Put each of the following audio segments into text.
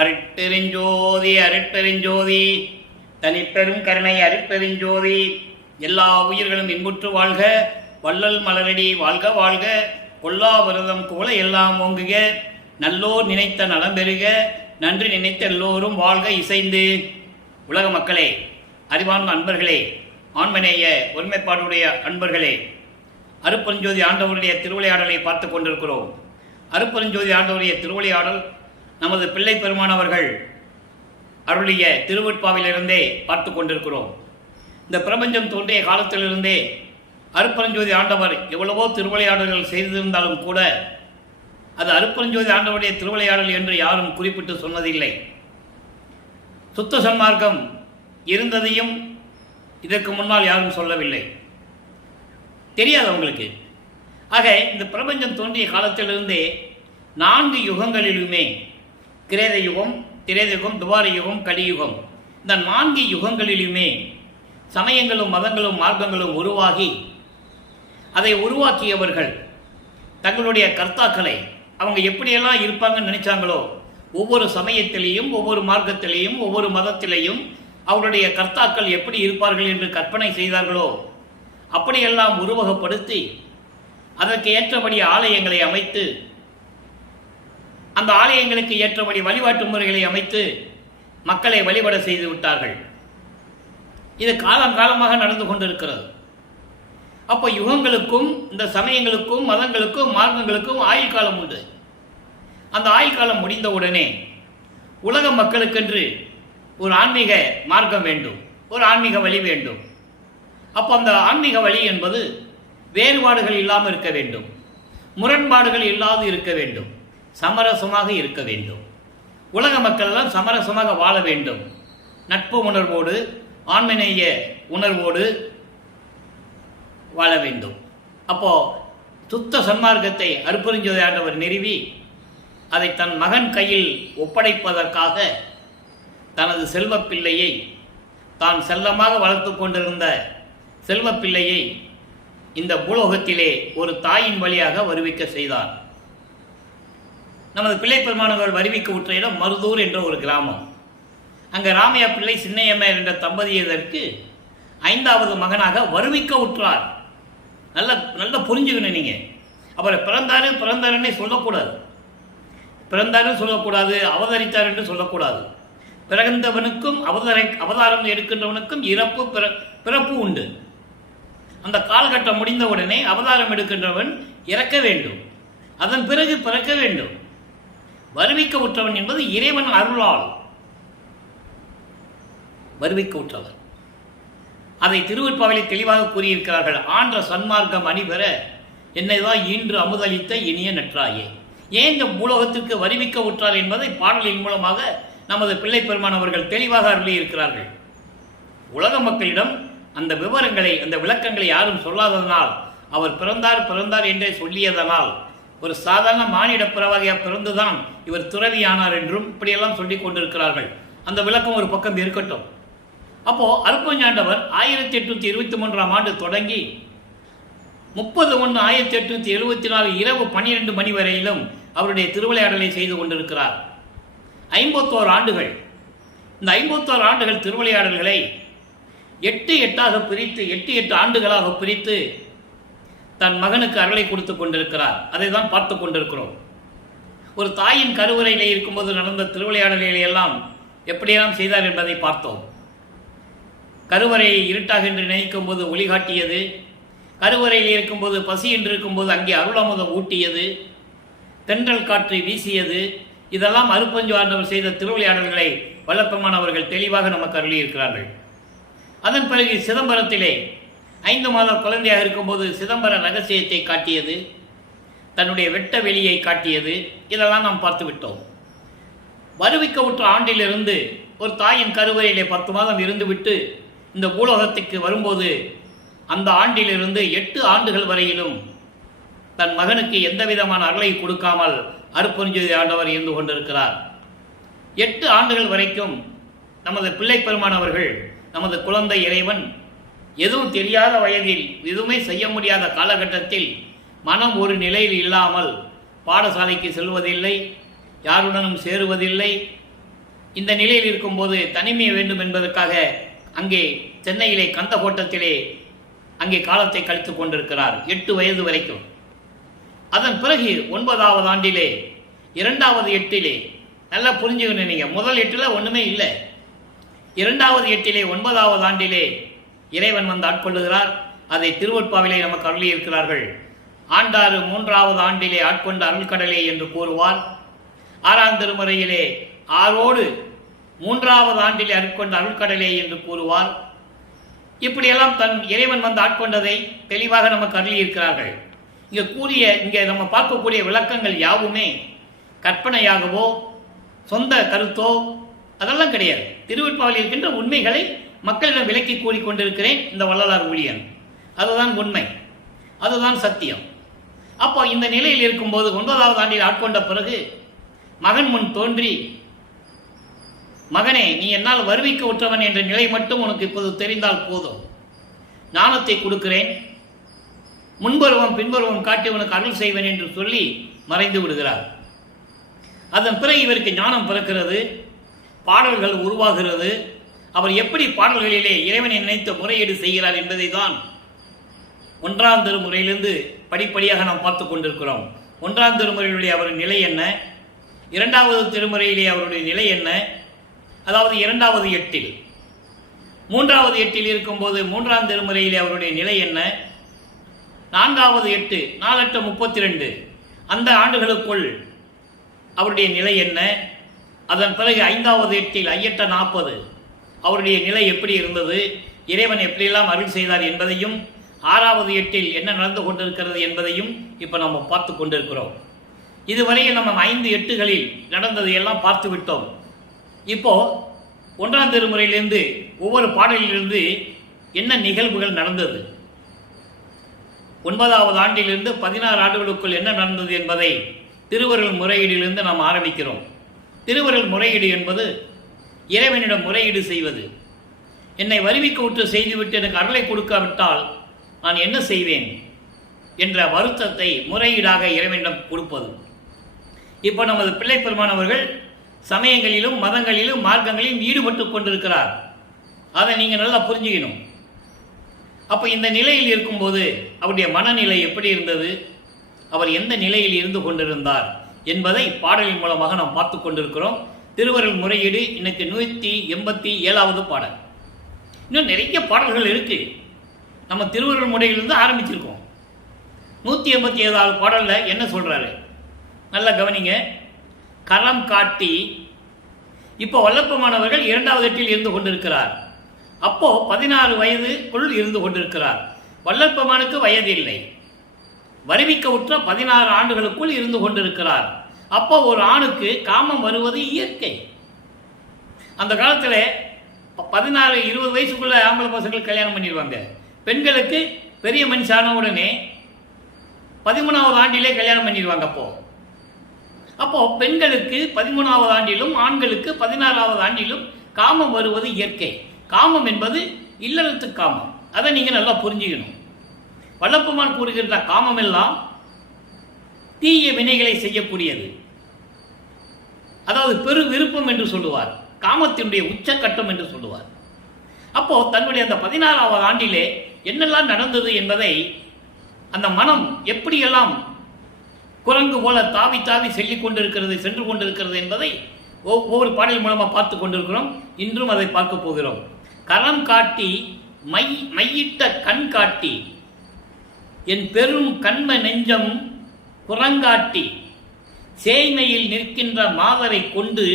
அருட்பெருஞ்சோதி அருட்பெருஞ்சோதி தனிப்பெரும் கருணை அருட்பெருஞ்சோதி. எல்லா உயிர்களும் இன்புற்று வாழ்க, வள்ளல் மலரடி வாழ்க வாழ்க, கொல்லா விரதம் குவள எல்லாம் ஓங்குக, நல்லோர் நினைத்த நலம் பெறுக, நன்றி நினைத்த எல்லோரும் வாழ்க இசைந்து. உலக மக்களே, அறிவார்ந்த அன்பர்களே, ஆண்மநேய ஒருமைப்பாடுடைய அன்பர்களே, அருட்பெருஞ்சோதி ஆண்டவருடைய திருவிளையாடலை பார்த்து கொண்டிருக்கிறோம். அருட்பெருஞ்சோதி ஆண்டவருடைய திருவிளையாடல் நமது பிள்ளை பெருமானவர்கள் அருளிய திருவெட்பாவிலிருந்தே பார்த்து கொண்டிருக்கிறோம். இந்த பிரபஞ்சம் தோன்றிய காலத்திலிருந்தே அருட்பெருஞ்சோதி ஆண்டவர் எவ்வளவோ திருவிளையாடல்கள் செய்திருந்தாலும் கூட அது அருட்பெருஞ்சோதி ஆண்டவருடைய திருவிளையாடல் என்று யாரும் குறிப்பிட்டு சொன்னதில்லை. சுத்த சன்மார்க்கம் இருந்ததையும் இதற்கு முன்னால் யாரும் சொல்லவில்லை, தெரியாது அவங்களுக்கு. ஆக இந்த பிரபஞ்சம் தோன்றிய காலத்திலிருந்தே 4 யுகங்களிலுமே, கிரேத யுகம், திரேத யுகம், துவார யுகம், கலியுகம், இந்த 4 யுகங்களிலுமே சமயங்களும் மதங்களும் மார்க்கங்களும் உருவாகி அதை உருவாக்கியவர்கள் தங்களுடைய கர்த்தாக்களை அவங்க எப்படியெல்லாம் இருப்பாங்கன்னு நினைச்சாங்களோ, ஒவ்வொரு சமயத்திலேயும் ஒவ்வொரு மார்க்கத்திலேயும் ஒவ்வொரு மதத்திலேயும் அவருடைய கர்த்தாக்கள் எப்படி இருப்பார்கள் என்று கற்பனை செய்தார்களோ அப்படியெல்லாம் உருவகப்படுத்தி அதற்கு ஏற்றபடி ஆலயங்களை அமைத்து, அந்த ஆலயங்களுக்கு ஏற்றபடி வழிபாட்டு முறைகளை அமைத்து மக்களை வழிபட செய்து விட்டார்கள். இது காலங்காலமாக நடந்து கொண்டிருக்கிறது. அப்போ யுகங்களுக்கும் இந்த சமயங்களுக்கும் மதங்களுக்கும் மார்க்கங்களுக்கும் ஆயுள் காலம் உண்டு. அந்த ஆயுள் காலம் முடிந்தவுடனே உலக மக்களுக்கென்று ஒரு ஆன்மீக மார்க்கம் வேண்டும், ஒரு ஆன்மீக வழி வேண்டும். அப்போ அந்த ஆன்மீக வழி என்பது வேறுபாடுகள் இல்லாமல் இருக்க வேண்டும், முரண்பாடுகள் இல்லாது இருக்க வேண்டும், சமரசமாக இருக்க வேண்டும். உலக மக்கள் எல்லாம் சமரசமாக வாழ வேண்டும், நட்பு உணர்வோடு ஆன்மநேய உணர்வோடு வாழ வேண்டும். அப்போ சுத்த சன்மார்க்கத்தை அருட்பெருஞ்சோதி ஆண்டவர் நிறுவி அதை தன் மகன் கையில் ஒப்படைப்பதற்காக தனது செல்வப்பிள்ளையை, தான் செல்லமாக வளர்த்து கொண்டிருந்த செல்வப்பிள்ளையை இந்த பூலோகத்திலே ஒரு தாயின் வழியாக வருவிக்க செய்தார். நமது பிள்ளை பெருமானவர்கள் வருவிக்க உற்ற இடம் மருதூர் என்ற ஒரு கிராமம். அங்கே ராமையா பிள்ளை சின்னையம்மையார் என்ற தம்பதியதற்கு 5வது மகனாக வருவிக்க உற்றார். நல்ல புரிஞ்சுக்கணும் நீங்கள். அப்புறம் பிறந்தாருன்னே சொல்லக்கூடாது, பிறந்தாருன்னு சொல்லக்கூடாது, அவதரித்தார் என்று சொல்லக்கூடாது. பிறந்தவனுக்கும் அவதாரம் எடுக்கின்றவனுக்கும் பிறப்பு உண்டு. அந்த காலகட்டம் முடிந்தவுடனே அவதாரம் எடுக்கின்றவன் இறக்க வேண்டும், அதன் பிறகு பிறக்க வேண்டும். வருவிக்க உற்றவன் என்பது இறைவன் அருளால் வருவிக்க உற்றவன். அதை திருவெட்பாவிலே தெளிவாக கூறியிருக்கிறார்கள். ஆன்ற சன்மார்க்கம் அணிபெற என்னைதான் ஈன்று அமுதளித்த இனிய நற்றாயே. ஏன் இந்த பூலோகத்திற்கு வருவிக்க உற்றார் என்பதை பாடலின் மூலமாக நமது பிள்ளை பெருமானவர்கள் தெளிவாக அருளியிருக்கிறார்கள். உலக மக்களிடம் அந்த விவரங்களை, அந்த விளக்கங்களை யாரும் சொல்லாததனால், அவர் பிறந்தார் என்றே சொல்லியதனால், ஒரு சாதாரண மானிட பிறவாதியாக பிறந்துதான் இவர் துறவியானார் என்றும் இப்படியெல்லாம் சொல்லிக் கொண்டிருக்கிறார்கள். அந்த விளக்கம் ஒரு பக்கம் இருக்கட்டும். அப்போ அருட்பெருஞ்சாண்டவர் 1823ஆம் ஆண்டு தொடங்கி 30/1/1874 இரவு 12 மணி வரையிலும் அவருடைய திருவிளையாடலை செய்து கொண்டிருக்கிறார். 51 ஆண்டுகள். இந்த 51 ஆண்டுகள் திருவிளையாடல்களை 8 ஆண்டுகளாக பிரித்து தன் மகனுக்கு அருளை கொடுத்து கொண்டிருக்கிறார். அதை தான் பார்த்து கொண்டிருக்கிறோம். ஒரு தாயின் கருவறையிலே இருக்கும்போது நடந்த திருவிளையாடல்களை எல்லாம் எப்படியெல்லாம் செய்தார் என்பதை பார்த்தோம். கருவறையை இருட்டாக என்று நினைக்கும் போது ஒளி காட்டியது, கருவறையில் இருக்கும்போது பசி என்று இருக்கும்போது அங்கே அருளமுதம் ஊட்டியது, தென்றல் காற்றை வீசியது. இதெல்லாம் அருட்பெருஞ்சோதி ஆண்டவர் செய்த திருவிளையாடல்களை வல்லப்பெருமான் அவர்கள் தெளிவாக நமக்கு அருளியிருக்கிறார்கள். அதன் பிறகு சிதம்பரத்திலே 5 மாத குழந்தையாக இருக்கும்போது சிதம்பர ரகசியத்தை காட்டியது, தன்னுடைய வெட்ட வெளியை காட்டியது. இதெல்லாம் நாம் பார்த்து விட்டோம். வருவிக்க உற்ற ஆண்டிலிருந்து ஒரு தாயின் கருவறையிலே 10 மாதம் இருந்துவிட்டு இந்த பூலோகத்துக்கு வரும்போது அந்த ஆண்டிலிருந்து 8 ஆண்டுகள் வரையிலும் தன் மகனுக்கு எந்த விதமான அருளை கொடுக்காமல் அருட்பெருஞ்சோதி ஆண்டவர் இருந்து கொண்டிருக்கிறார். 8 ஆண்டுகள் வரைக்கும் நமது பிள்ளை பெருமானவர்கள், நமது குழந்தை இறைவன் எதுவும் தெரியாத வயதில், எதுவுமே செய்ய முடியாத காலகட்டத்தில் மனம் ஒரு நிலையில் இல்லாமல் பாடசாலைக்கு செல்வதில்லை, யாருடனும் சேருவதில்லை, இந்த நிலையில் இருக்கும்போது தனிமை வேண்டும் என்பதற்காக அங்கே சென்னையிலே கந்தகோட்டத்திலே அங்கே காலத்தை கழித்துக் கொண்டிருக்கிறார் 8 வயது வரைக்கும். அதன் பிறகு 9வது ஆண்டிலே 2வது 8லே நல்லா புரிஞ்சுக்கணும். நீங்கள் முதல் 8ல் ஒன்றுமே இல்லை. 2வது 8லே 9வது ஆண்டிலே இறைவன் வந்து ஆட்கொள்ளுகிறார். அதை திருவொற்பாவிலே நமக்கு அருளியிருக்கிறார்கள். ஆண்டாறு 3வது ஆண்டிலே ஆட்கொண்ட அருள்கடலே என்று கூறுவார். 6ஆம் திருமுறையிலே ஆரோடு 3வது ஆண்டிலே ஆட்கொண்ட அருள்கடலே என்று கூறுவார். இப்படியெல்லாம் தன் இறைவன் வந்து ஆட்கொண்டதை தெளிவாக நமக்கு அருளியிருக்கிறார்கள். இங்கே நம்ம பார்க்கக்கூடிய விளக்கங்கள் யாவுமே கற்பனையாகவோ சொந்த கருத்தோ அதெல்லாம் கிடையாது. திருவொற்பாவில் இருக்கின்ற உண்மைகளை மக்களிடம் விலக்கி கூறிக்கொண்டிருக்கிறேன் இந்த வள்ளலார் ஊழியன். அதுதான் உண்மை, அதுதான் சத்தியம். அப்போ இந்த நிலையில் இருக்கும்போது 9வது ஆண்டில் ஆட்கொண்ட பிறகு மகன் முன் தோன்றி, மகனே, நீ என்னால் வருவிக்க உற்றவன் என்ற நிலை மட்டும் உனக்கு இப்போது தெரிந்தால் போதும். ஞானத்தை கொடுக்கிறேன், முன்பருவம் பின்பருவம் காட்டி உனக்கு அருள் செய்வேன் என்று சொல்லி மறைந்து விடுகிறார். அதன் பிறகு இவருக்கு ஞானம் பிறக்கிறது, பாடல்கள் உருவாகிறது. அவர் எப்படி பாடல்களிலே இறைவனை நினைத்து முறையீடு செய்கிறார் என்பதை தான் 1ஆம் திருமுறையிலிருந்து படிப்படியாக நாம் பார்த்து கொண்டிருக்கிறோம். 1ஆம் திருமுறையிலே அவருடைய நிலை என்ன, 2வது திருமுறையிலே அவருடைய நிலை என்ன, அதாவது 2வது 8ல், 3வது 8ல் இருக்கும்போது 3ஆம் திருமுறையிலே அவருடைய நிலை என்ன, 4வது 8 4 32 அந்த ஆண்டுகளுக்குள் அவருடைய நிலை என்ன, அதன் பிறகு 5வது 8ல் 5 40 அவருடைய நிலை எப்படி இருந்தது, இறைவன் எப்படியெல்லாம் அருள் செய்தார் என்பதையும், 6வது 8ல் என்ன நடந்து கொண்டிருக்கிறது என்பதையும் இப்போ நம்ம பார்த்து கொண்டிருக்கிறோம். இதுவரையில் நம்ம 5 8களில் நடந்தது எல்லாம் பார்த்து விட்டோம். இப்போ 1ஆம் திருமுறையிலிருந்து ஒவ்வொரு பாடலிலிருந்து என்ன நிகழ்வுகள் நடந்தது, 9வது ஆண்டிலிருந்து 16 ஆண்டுகளுக்குள் என்ன நடந்தது என்பதை திருவருள் முறையீடிலிருந்து நாம் ஆரம்பிக்கிறோம். திருவருள் முறையீடு என்பது இறைவனிடம் முறையீடு செய்வது. என்னை வருவிக்க விட்டு செய்துவிட்டு எனக்கு அருளை கொடுக்காவிட்டால் நான் என்ன செய்வேன் என்ற வருத்தத்தை முறையீடாக இறைவனிடம் கொடுப்பது. இப்போ நமது பிள்ளை பெருமானவர்கள் சமயங்களிலும் மதங்களிலும் மார்க்கங்களிலும் ஈடுபட்டு கொண்டிருக்கிறார். அதை நீங்கள் நல்லா புரிஞ்சுக்கணும். அப்போ இந்த நிலையில் இருக்கும்போது அவருடைய மனநிலை எப்படி இருந்தது, அவர் எந்த நிலையில் இருந்து கொண்டிருந்தார் என்பதை பாடலின் மூலமாக நாம் பார்த்து கொண்டிருக்கிறோம். திருவருள் முறையீடு இன்னைக்கு 187வது பாடல். இன்னும் நிறைய பாடல்கள் இருக்கு. நம்ம திருவருள் முறையிலிருந்து ஆரம்பிச்சிருக்கோம். 187வது பாடலில் என்ன சொல்றாரு நல்லா கவனிங்க. கரம் காட்டி, இப்போ வல்லப்பமானவர்கள் 2வது 8ல் இருந்து கொண்டிருக்கிறார். அப்போ 16 வயதுக்குள் இருந்து கொண்டிருக்கிறார். வல்லற்பமானுக்கு வயது இல்லை, வருவிக்க உற்ற 16 ஆண்டுகளுக்குள் இருந்து கொண்டிருக்கிறார். அப்போ ஒரு ஆணுக்கு காமம் வருவது இயற்கை. அந்த காலத்தில் 16 20 வயசுக்குள்ள ஆம்பளை பசங்களுக்கு கல்யாணம் பண்ணிடுவாங்க. பெண்களுக்கு பெரிய மனுஷான உடனே 13வது ஆண்டிலே கல்யாணம் பண்ணிடுவாங்க. அப்போ பெண்களுக்கு 13வது ஆண்டிலும் ஆண்களுக்கு 16வது ஆண்டிலும் காமம் வருவது இயற்கை. காமம் என்பது இல்லறத்து காமம். அதை நீங்கள் நல்லா புரிஞ்சுக்கணும். வல்லப்பமான் கூறுகின்ற காமம் எல்லாம் தீய வினைகளை செய்யக்கூடியது. அதாவது பெரு விருப்பம் என்று சொல்லுவார், காமத்தினுடைய உச்சக்கட்டம் என்று சொல்லுவார். அப்போ தன்னுடைய அந்த 16வது ஆண்டிலே என்னெல்லாம் நடந்தது என்பதை, அந்த மனம் எப்படியெல்லாம் குரங்கு போல தாவி தாவி செல்லிக் கொண்டிருக்கிறது, சென்று கொண்டிருக்கிறது என்பதை ஒவ்வொரு பாடல் மூலமாக பார்த்து கொண்டிருக்கிறோம். இன்றும் அதை பார்க்க போகிறோம். கரம் காட்டி மையிட்ட கண் காட்டி, என் பெரும் கண்ம நெஞ்சம் புறங்காட்டி, சேய்மையில் நிற்கின்ற மாதரை கொண்டு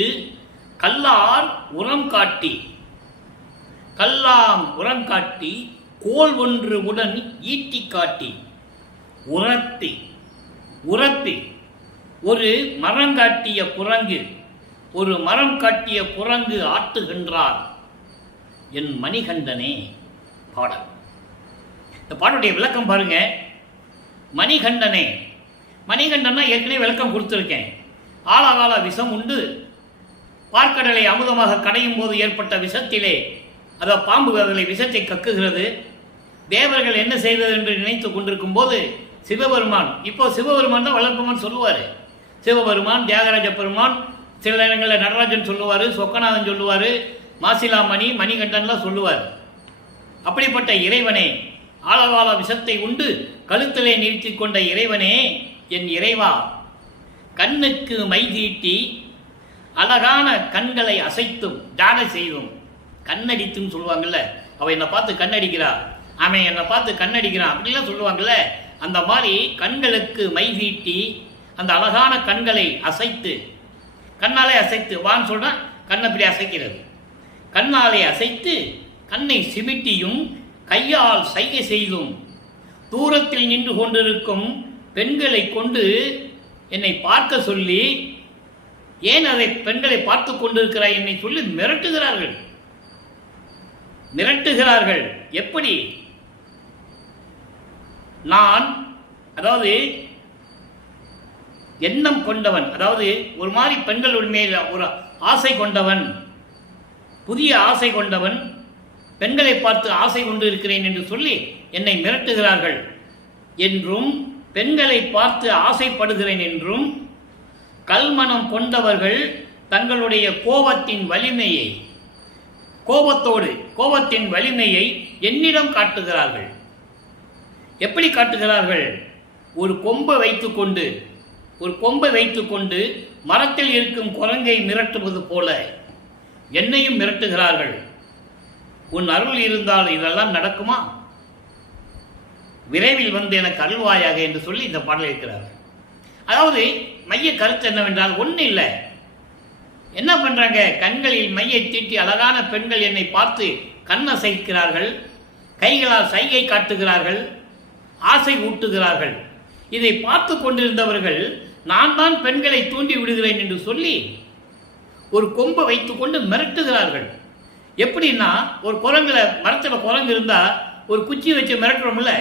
கல்லார் உரம் காட்டி, கல்லாம் உரம் காட்டி, கோல் ஒன்று உடன் ஈட்டி காட்டி, உரத்தி ஒரு மரம் காட்டிய குரங்கு, ஒரு மரம் காட்டிய குரங்கு ஆட்டுகின்றார் என் மணிகண்டனே. பாடல். இந்த பாட்டுடைய விளக்கம் பாருங்க. மணிகண்டனே, மணிகண்டனா ஏற்கனவே விளக்கம் கொடுத்துருக்கேன். ஆளாகால விஷம் உண்டு, பார்க்கடலை அமுதமாக கடையும் போது ஏற்பட்ட விஷத்திலே, அதாவது பாம்பு அதில் விஷத்தை கக்குகிறது. தேவர்கள் என்ன செய்தது என்று நினைத்து கொண்டிருக்கும் போது சிவபெருமான், இப்போ சிவபெருமான் தான் வளர்ப்பமான் சொல்லுவார். சிவபெருமான், தியாகராஜ பெருமான், சில நேரங்களில் நடராஜன் சொல்லுவார், சொக்கநாதன் சொல்லுவார், மாசிலாமணி, மணிகண்டன்லாம் சொல்லுவார். அப்படிப்பட்ட இறைவனே, ஆழகால விஷத்தை உண்டு கழுத்திலே நிறுத்தி கொண்ட இறைவனே, என் இறைவா, கண்ணுக்கு மை தீட்டி அழகான கண்களை அசைத்தும் ஜாட செய்தும், கண்ணடித்துன்னு சொல்லுவாங்கல்ல, அவன் என்னை பார்த்து கண்ணடிக்கிறா, அவன் என்னை பார்த்து கண்ணடிக்கிறான் அப்படிலாம் சொல்லுவாங்கல்ல, அந்த மாதிரி கண்களுக்கு மை தீட்டி அந்த அழகான கண்களை அசைத்து, கண்ணாலே அசைத்து வான்னு சொல்றான், கண்ணை இப்படி அசைக்கிறது, கண்ணாலே அசைத்து கண்ணை சிமிட்டியும் கையால் சைகை செய்தும் தூரத்தில் நின்று கொண்டிருக்கும் பெண்களை கொண்டு என்னை பார்க்க சொல்லி, ஏன் அதை பெண்களை பார்த்து கொண்டிருக்கிறாய் என்னை சொல்லி மிரட்டுகிறார்கள். மிரட்டுகிறார்கள் எப்படி? நான் அதாவது எண்ணம் கொண்டவன், அதாவது ஒரு மாதிரி பெண்களுடைய மேல் ஒரு ஆசை கொண்டவன், புதிய ஆசை கொண்டவன், பெண்களை பார்த்து ஆசை கொண்டு இருக்கிறேன் என்று சொல்லி என்னை மிரட்டுகிறார்கள் என்றும், பெண்களை பார்த்து ஆசைப்படுகிறேன் என்றும், கல்மனம் கொண்டவர்கள் தங்களுடைய கோபத்தின் வலிமையை, கோபத்தின் வலிமையை என்னிடம் காட்டுகிறார்கள். எப்படி காட்டுகிறார்கள்? ஒரு கொம்பை வைத்துக்கொண்டு மரத்தில் இருக்கும் குரங்கை மிரட்டுவது போல என்னையும் மிரட்டுகிறார்கள். உன் அருள் இருந்தால் இதெல்லாம் நடக்குமா? விரைவில் வந்து எனக்கு அருள்வாயாக என்று சொல்லி இந்த பாடல் இருக்கிறார்கள். அதாவது மைய கருத்து என்னவென்றால், ஒன்றும் இல்லை, என்ன பண்றாங்க, கண்களில் மையை தீட்டி அழகான பெண்கள் என்னை பார்த்து கண் அசைக்கிறார்கள், கைகளால் சைகை காட்டுகிறார்கள், ஆசை ஊட்டுகிறார்கள். இதை பார்த்து கொண்டிருந்தவர்கள் நான் தான் பெண்களை தூண்டி விடுகிறேன் என்று சொல்லி ஒரு கொம்பை வைத்துக்கொண்டு மிரட்டுகிறார்கள். எப்படின்னா, ஒரு குரங்குல மரத்தில் குரங்கு இருந்தா ஒரு குச்சி வச்சு மிரட்டுறோம்ல,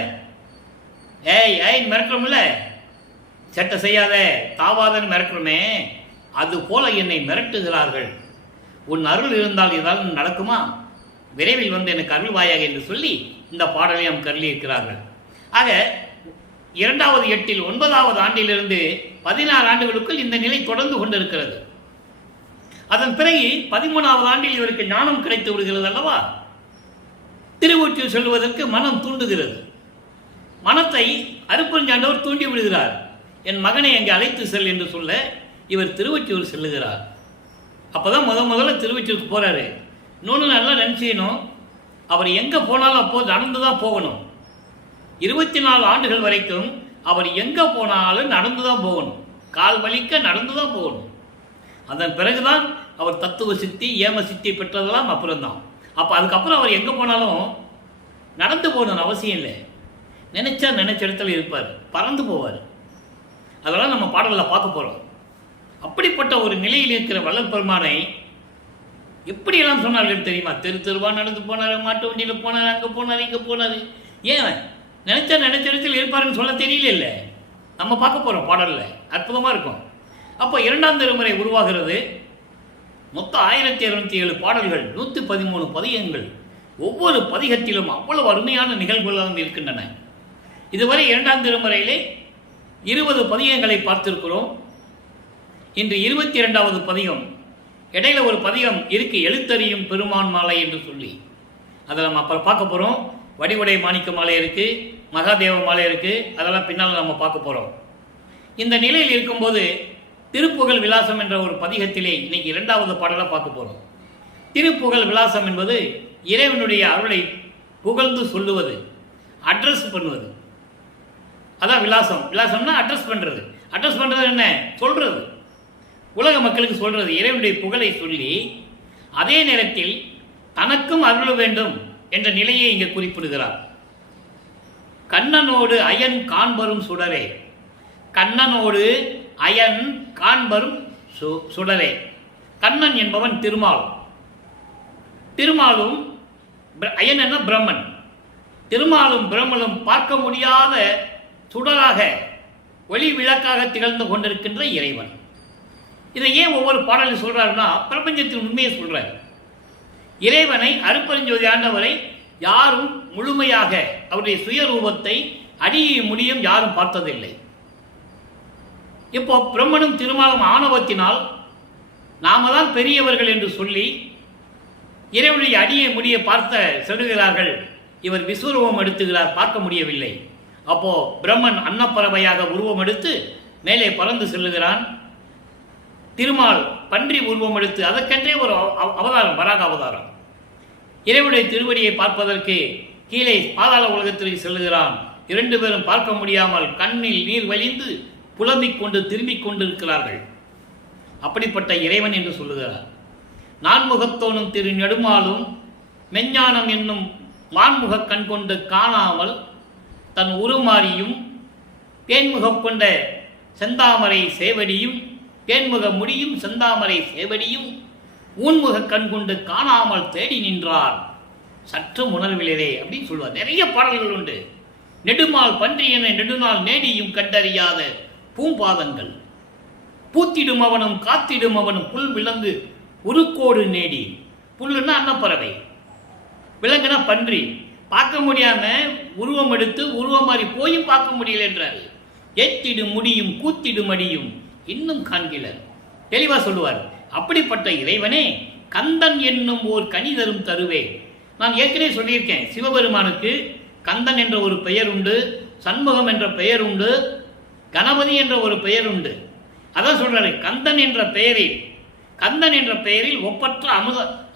ஏய் மிரட்டுறோம்ல, சட்டை செய்யாத தாவாதன்னு மிரட்டுறோமே, அது போல என்னை மிரட்டுகிறார்கள். உன் அருள் இருந்தால் இதெல்லாம் நடக்குமா? விரைவில் வந்து எனக்கு அருள்வாயாக என்று சொல்லி இந்த பாடலை நாம் கருளி இருக்கிறார்கள். ஆக 2000 8 9வது ஆண்டிலிருந்து 16 ஆண்டுகளுக்குள் இந்த நிலை தொடர்ந்து கொண்டிருக்கிறது. அதன் பிறகு 13வது ஆண்டில் இவருக்கு ஞானம் கிடைத்து விடுகிறது அல்லவா? திருவொற்றியூர் செல்வதற்கு மனம் தூண்டுகிறது. மனத்தை அருப்பஞ்சாண்டவர் தூண்டி விடுகிறார். என் மகனை அங்கே அழைத்து செல் என்று சொல்ல இவர் திருவொற்றியூர் செல்லுகிறார். அப்போதான் முதல்ல திருவொற்றியூருக்கு போறாரு. இன்னொன்று நல்லா நினைச்சணும், அவர் எங்கே போனாலும் அப்போ நடந்து தான் போகணும். 24 ஆண்டுகள் வரைக்கும் அவர் எங்கே போனாலும் நடந்து தான் போகணும், கால் வலிக்க நடந்து தான் போகணும். அதன் பிறகுதான் அவர் தத்துவ சித்தி, ஏம சித்தி பெற்றதெல்லாம் அப்புறம்தான். அப்போ அதுக்கப்புறம் அவர் எங்கே போனாலும் நடந்து போகணும்னு அவசியம் இல்லை. நினைச்ச இடத்துல இருப்பார், பறந்து போவார். அதெல்லாம் நம்ம பாடலில் பார்க்க போகிறோம். அப்படிப்பட்ட ஒரு நிலையில் இருக்கிற வள்ளல் பெருமானை எப்படியெல்லாம் சொன்னார்கள் தெரியுமா? தெருவா நடந்து போனார், மாட்டு வண்டியில் போனார், அங்கே போனார், இங்கே போனார். ஏன் நினைச்ச இடத்தில் இருப்பாருன்னு சொல்ல தெரியல இல்லை. நம்ம பார்க்க போகிறோம் பாடலில், அற்புதமாக இருக்கும். அப்போ 2ஆம் திருமுறை உருவாகிறது. மொத்தம் 1207 பாடல்கள், 113 பதிகங்கள். ஒவ்வொரு பதிகத்திலும் அவ்வளவு அருமையான நிகழ்வுகள் இருக்கின்றன. இதுவரை 2ஆம் திருமுறையிலே 20 பதிகங்களை பார்த்திருக்கிறோம். இன்று 22வது பதிகம். இடையில ஒரு பதிகம் இருக்கு, எழுத்தறியும் பெருமான் மாலை என்று சொல்லி, அதை நம்ம அப்புறம் பார்க்க போகிறோம். வடிவுடை மாணிக்க மாலை இருக்கு, மகாதேவ மாலை இருக்கு, அதெல்லாம் பின்னால் நம்ம பார்க்க போகிறோம். இந்த நிலையில் இருக்கும்போது திருப்புகழ் விலாசம் என்ற ஒரு பதிகத்திலே இன்னைக்கு 2வது பாடலை பார்க்க போகிறோம். திருப்புகழ் விலாசம் என்பது இறைவனுடைய அருளை புகழ்ந்து சொல்லுவது, அட்ரஸ் பண்ணுவது. அதான் விலாசம். விலாசம்னா அட்ரஸ் பண்ணுறது. அட்ரஸ் பண்ணுறது என்ன? சொல்கிறது, உலக மக்களுக்கு சொல்கிறது. இறைவனுடைய புகழை சொல்லி அதே நேரத்தில் தனக்கும் அருள வேண்டும் என்ற நிலையை இங்கே குறிப்பிடுகிறார். கண்ணனோடு அயன் காண்பரும் சுடரே, கண்ணனோடு அயன் காண்பரும் சுடரே. கண்ணன் என்பவன் திருமால். திருமாலும் அயன் என்ன பிரம்மன். திருமாலும் பிரம்மனும் பார்க்க முடியாத சுடராக, ஒளி விளக்காக திகழ்ந்து கொண்டிருக்கின்ற இறைவன். இதை ஏன் ஒவ்வொரு பாடலில் சொல்றாருன்னா, பிரபஞ்சத்தின் உண்மையை சொல்றாரு. இறைவனை, அருட்பெருஞ்சோதி ஆண்டவரை யாரும் முழுமையாக அவருடைய சுயரூபத்தை அடிய முடியும் யாரும் பார்த்ததில்லை. இப்போ பிரம்மனும் திருமாலும் ஆணவத்தினால் நாம தான் பெரியவர்கள் என்று சொல்லி இறைவனுடைய அடியை முடிய பார்த்த செல்கிறார்கள். இவர் விஸ்வரூபம் எடுத்துகிறார், பார்க்க முடியவில்லை. அப்போ பிரம்மன் அன்னப்பறவையாக உருவம் எடுத்து மேலே பறந்து செல்லுகிறான். திருமால் பன்றி உருவம் எடுத்து அதற்கென்றே ஒரு அவதாரம், வராக அவதாரம். இறைவனுடைய திருவடியை பார்ப்பதற்கு கீழே பாதாள உலகத்திற்கு செல்லுகிறான். இரண்டு பேரும் பார்க்க முடியாமல் கண்ணில் நீர் வழிந்து புலம்பிக் கொண்டு திரும்பிக் கொண்டிருக்கிறார்கள். அப்படிப்பட்ட இறைவன் என்று சொல்லுகிறார். நான்முகத்தோனும் திரு நெடுமாலும் மெஞ்ஞானம் என்னும் மான்முக கண் கொண்டு காணாமல் தன் உருமாறியும் தேன்முகம் கொண்ட செந்தாமரை சேவடியும் தேன்முக முடியும் செந்தாமரை சேவடியும் ஊன்முக கண் கொண்டு காணாமல் தேடி நின்றார் சற்று உணர்விலே அப்படின்னு சொல்லுவார். நிறைய பாடல்கள் உண்டு. நெடுமால் பன்றி என நெடுநாள் நேடியும் கண்டறியாத பூம்பாதங்கள் பூத்திடும் அவனும் காத்திடும் அவனும் புல் விலங்கு உருக்கோடு நேடி. புல்லுன்னா அன்னப்பறவை, விலங்குனா பன்றி. பார்க்க முடியாம உருவம் எடுத்து உருவம் மாறி போயும் பார்க்க முடியல என்றார். ஏத்திடும் முடியும் கூத்திடும் அடியும் இன்னும் காண்கிறார். தெளிவா சொல்லுவார். அப்படிப்பட்ட இறைவனே கந்தன் என்னும் ஓர் கனி தரும் தருவே. நான் ஏற்கனவே சொல்லியிருக்கேன், சிவபெருமானுக்கு கந்தன் என்ற ஒரு பெயர் உண்டு, சண்முகம் என்ற பெயர் உண்டு, கணபதி என்ற ஒரு பெயர் உண்டு. அதான் சொல்றாரு, கந்தன் என்ற பெயரில் ஒப்பற்ற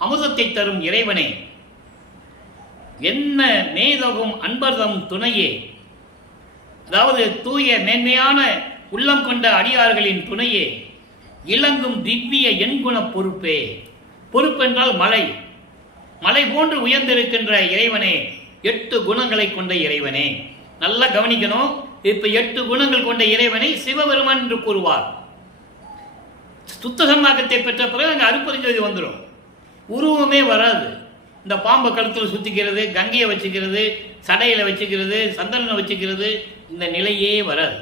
அமுதத்தை தரும் இறைவனே, என்ன மேதகும் அன்பர்தம் துணையே. அதாவது தூய மேன்மையான உள்ளம் கொண்ட அடியார்களின் துணையே, இளங்கும் திவ்ய எண்குண பொறுப்பே. பொறுப்பென்றால் மலை, மலை போன்று உயர்ந்திருக்கின்ற இறைவனே, 8 குணங்களை கொண்ட இறைவனே. நல்லா கவனிக்கணும். இப்ப 8 குணங்கள் கொண்ட இறைவனை சிவபெருமான் என்று கூறுவார். சுத்த சன்மார்க்கத்தை பெற்ற பிறகு அங்கே அருப்பெருஞ்சோதி வந்துடும், உருவமே வராது. இந்த பாம்பை கழுத்தில் சுத்திக்கிறது, கங்கையை வச்சுக்கிறது, சடையில வச்சுக்கிறது, சந்தனனை வச்சுக்கிறது, இந்த நிலையே வராது.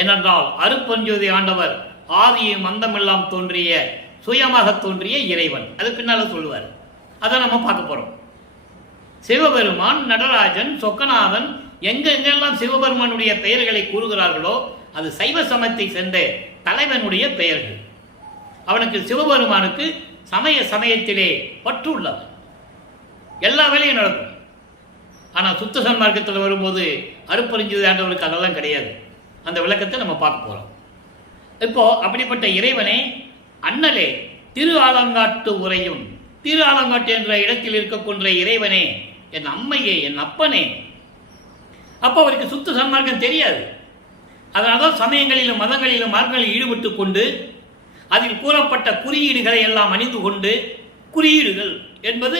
ஏனென்றால் அருப்பெருஞ்சோதி ஆண்டவர் ஆதியும் அந்தமெல்லாம் தோன்றிய சுயமாக தோன்றிய இறைவன். அது பின்னால சொல்லுவார். அதை நம்ம பார்க்க போறோம். சிவபெருமான், நடராஜன், சொக்கநாதன், எங்கெங்கெல்லாம் சிவபெருமானுடைய பெயர்களை கூறுகிறார்களோ அது சைவ சமயத்தை சேர்ந்த தலைவனுடைய பெயர்கள். அவனுக்கு சிவபெருமானுக்கு சமயத்திலே பற்று உள்ளவன், எல்லா வேலையும் நடக்கும். ஆனால் சுத்த சன்மார்க்கத்தில் வரும்போது அருப்பெருஞ்சோதி ஆண்டவருக்கு அதெல்லாம் கிடையாது. அந்த விளக்கத்தை நம்ம பார்க்க போறோம். இப்போ அப்படிப்பட்ட இறைவனை அண்ணலே திரு ஆலங்காட்டு உரையும், திரு ஆலங்காட்டு என்ற இடத்தில் இருக்கக்கூடிய இறைவனே, என் அம்மையே, என் அப்பனே. அப்போ அவருக்கு சுத்த சன்மார்க்கம் தெரியாது. அதனால்தான் சமயங்களிலும் மதங்களிலும் மார்க்கங்களில் ஈடுபட்டு கொண்டு அதில் கூறப்பட்ட குறியீடுகளை எல்லாம் அணிந்து கொண்டு, குறியீடுகள் என்பது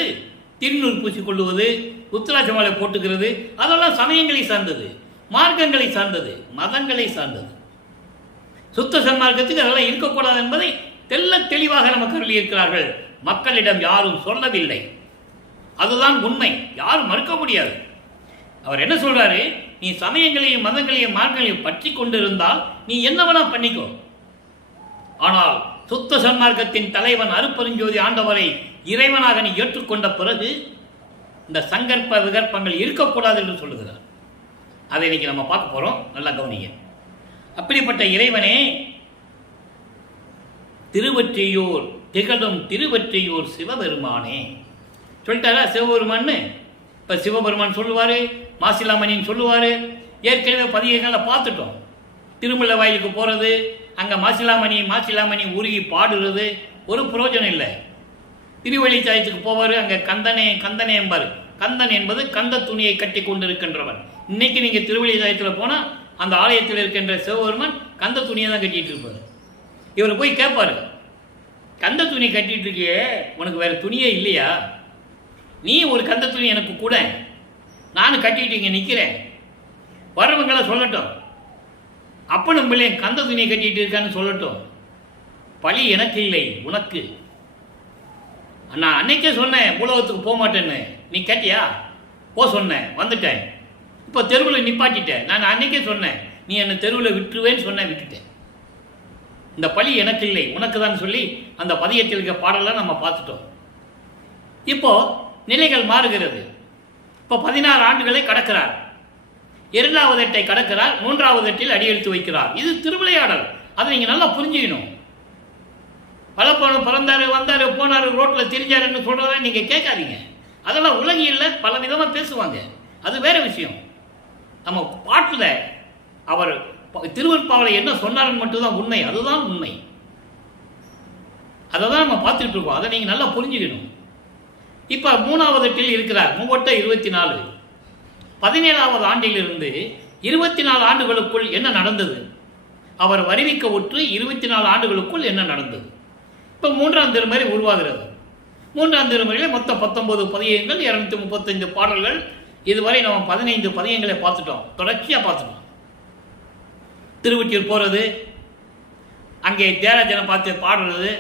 திருநூறு பூசிக்கொள்வது, உத்திராட்ச மாலை போட்டுக்கிறது, அதெல்லாம் சமயங்களை சார்ந்தது, மார்க்கங்களை சார்ந்தது, மதங்களை சார்ந்தது. சுத்த சன்மார்க்கத்துக்கு அதெல்லாம் இருக்கக்கூடாது என்பதை தெல்ல தெளிவாக நமக்கு சொல்லியிருக்கிறார்கள். மக்களிடம் யாரும் சொல்லவில்லை. அதுதான் உண்மை, யாரும் மறுக்க முடியாது. அவர் என்ன சொல்றாரு, நீ சமயங்களையும் மதங்களையும் மார்க்கங்களையும் பற்றி கொண்டிருந்தால் நீ என்ன வேணா பண்ணிக்கோ. ஆனால் சுத்த சன்மார்க்கத்தின் தலைவன் அருப்பெருஞ்சோதி ஆண்டவரை இறைவனாக நீ ஏற்றுக்கொண்ட பிறகு இந்த சங்கற்ப விகற்பங்கள் இருக்கக்கூடாது என்று சொல்லுகிறார். அதை இன்னைக்கு நம்ம பார்க்க போறோம். நல்லா கவனிங்க. அப்படிப்பட்ட இறைவனே, திருவொற்றியூர் திகழும் திருவொற்றியூர் சிவபெருமானே சொல்லிட்டாரா. சிவபெருமான்னு இப்ப சிவபெருமான் சொல்லுவாரு, மாசிலாமணின்னு சொல்லுவாரு. ஏற்கனவே பதிகங்களை பார்த்துட்டோம். திருமலை வாயிலுக்கு போறது, அங்க மாசிலாமணி உருகி பாடுறது, ஒரு பிரயோஜனம் இல்லை. திருவள்ளிச்சாயத்துக்கு போவாரு, அங்க கந்தனே என்பார். கந்தன் என்பது கந்த துணியை கட்டி கொண்டிருக்கின்றவன். இன்னைக்கு நீங்க திருவள்ளிச்சாயத்தில் போனா அந்த ஆலயத்தில் இருக்கின்ற சிவபெருமான் கந்த துணியை தான் கட்டிட்டு இருப்பார். இவர் போய் கேட்பாரு, கந்த துணி கட்டிட்டு இருக்கியே, உனக்கு வேற துணியே இல்லையா? நீ ஒரு கந்த துணி எனக்கு கூட, நானும் கட்டிட்டு இங்க நிக்கிறேன், வர்றவங்களை சொல்லட்டும், அப்பனும் பிள்ளை கந்த துணியை கட்டிட்டு இருக்கான்னு சொல்லட்டும், பழி எனக்கு இல்லை உனக்கு. நான் அன்னைக்கே சொன்னேன் உலகத்துக்கு போக மாட்டேன்னு, நீ கேட்டியா? போ சொன்னேன், வந்துட்டேன். இப்போ தெருவில் நிப்பாட்டிட்டேன். நான் அன்னைக்கே சொன்னேன் நீ என்னை தெருவில் விட்டுருவேன்னு சொன்னேன், விட்டுட்டேன். இந்த பழி எனக்கு இல்லை உனக்கு தான் சொல்லி அந்த பதியத்தில் இருக்க பாடலாம் நம்ம பார்த்துட்டோம். இப்போ நிலைகள் மாறுகிறது. இப்போ 16 ஆண்டுகளை கடக்கிறார். 2வது எட்டை கடக்கிறார். 3வது எட்டில் அடியெடுத்து வைக்கிறார். இது திருவிளையாடல். அதை நீங்க நல்லா புரிஞ்சுக்கணும். பலப்பணம் பிறந்தாரு, வந்தாரு, போனாரு, ரோட்டில் திரிஞ்சாருன்னு சொல்கிறத நீங்கள் கேட்காதீங்க. அதெல்லாம் உலகியலில் பல விதமாக பேசுவாங்க, அது வேற விஷயம். நம்ம பாட்டில் அவர் திருவருட்பாவை என்ன சொன்னாருன்னு மட்டும்தான் உண்மை, அதுதான் உண்மை. அதை தான் நம்ம பார்த்துட்டு இருக்கோம். அதை நீங்கள் நல்லா புரிஞ்சுக்கணும். இப்போ 3வது எட்டில் இருக்கிறார். 3/24 17வது ஆண்டிலிருந்து 24 ஆண்டுகளுக்குள் என்ன நடந்தது, அவர் வருவிக்க உற்று 24 ஆண்டுகளுக்குள் என்ன நடந்தது. இப்போ 3ஆம் திருமுறை உருவாகிறது. 3ஆம் திருமுறையில் மொத்தம் 19 பதியங்கள், 235 பாடல்கள். இதுவரை நம்ம 15 பதியங்களை பார்த்துட்டோம், தொடர்ச்சியாக பார்த்துட்டோம். திருவொற்றியூர் போகிறது, அங்கே தேராஜனை பார்த்து பாடுறது,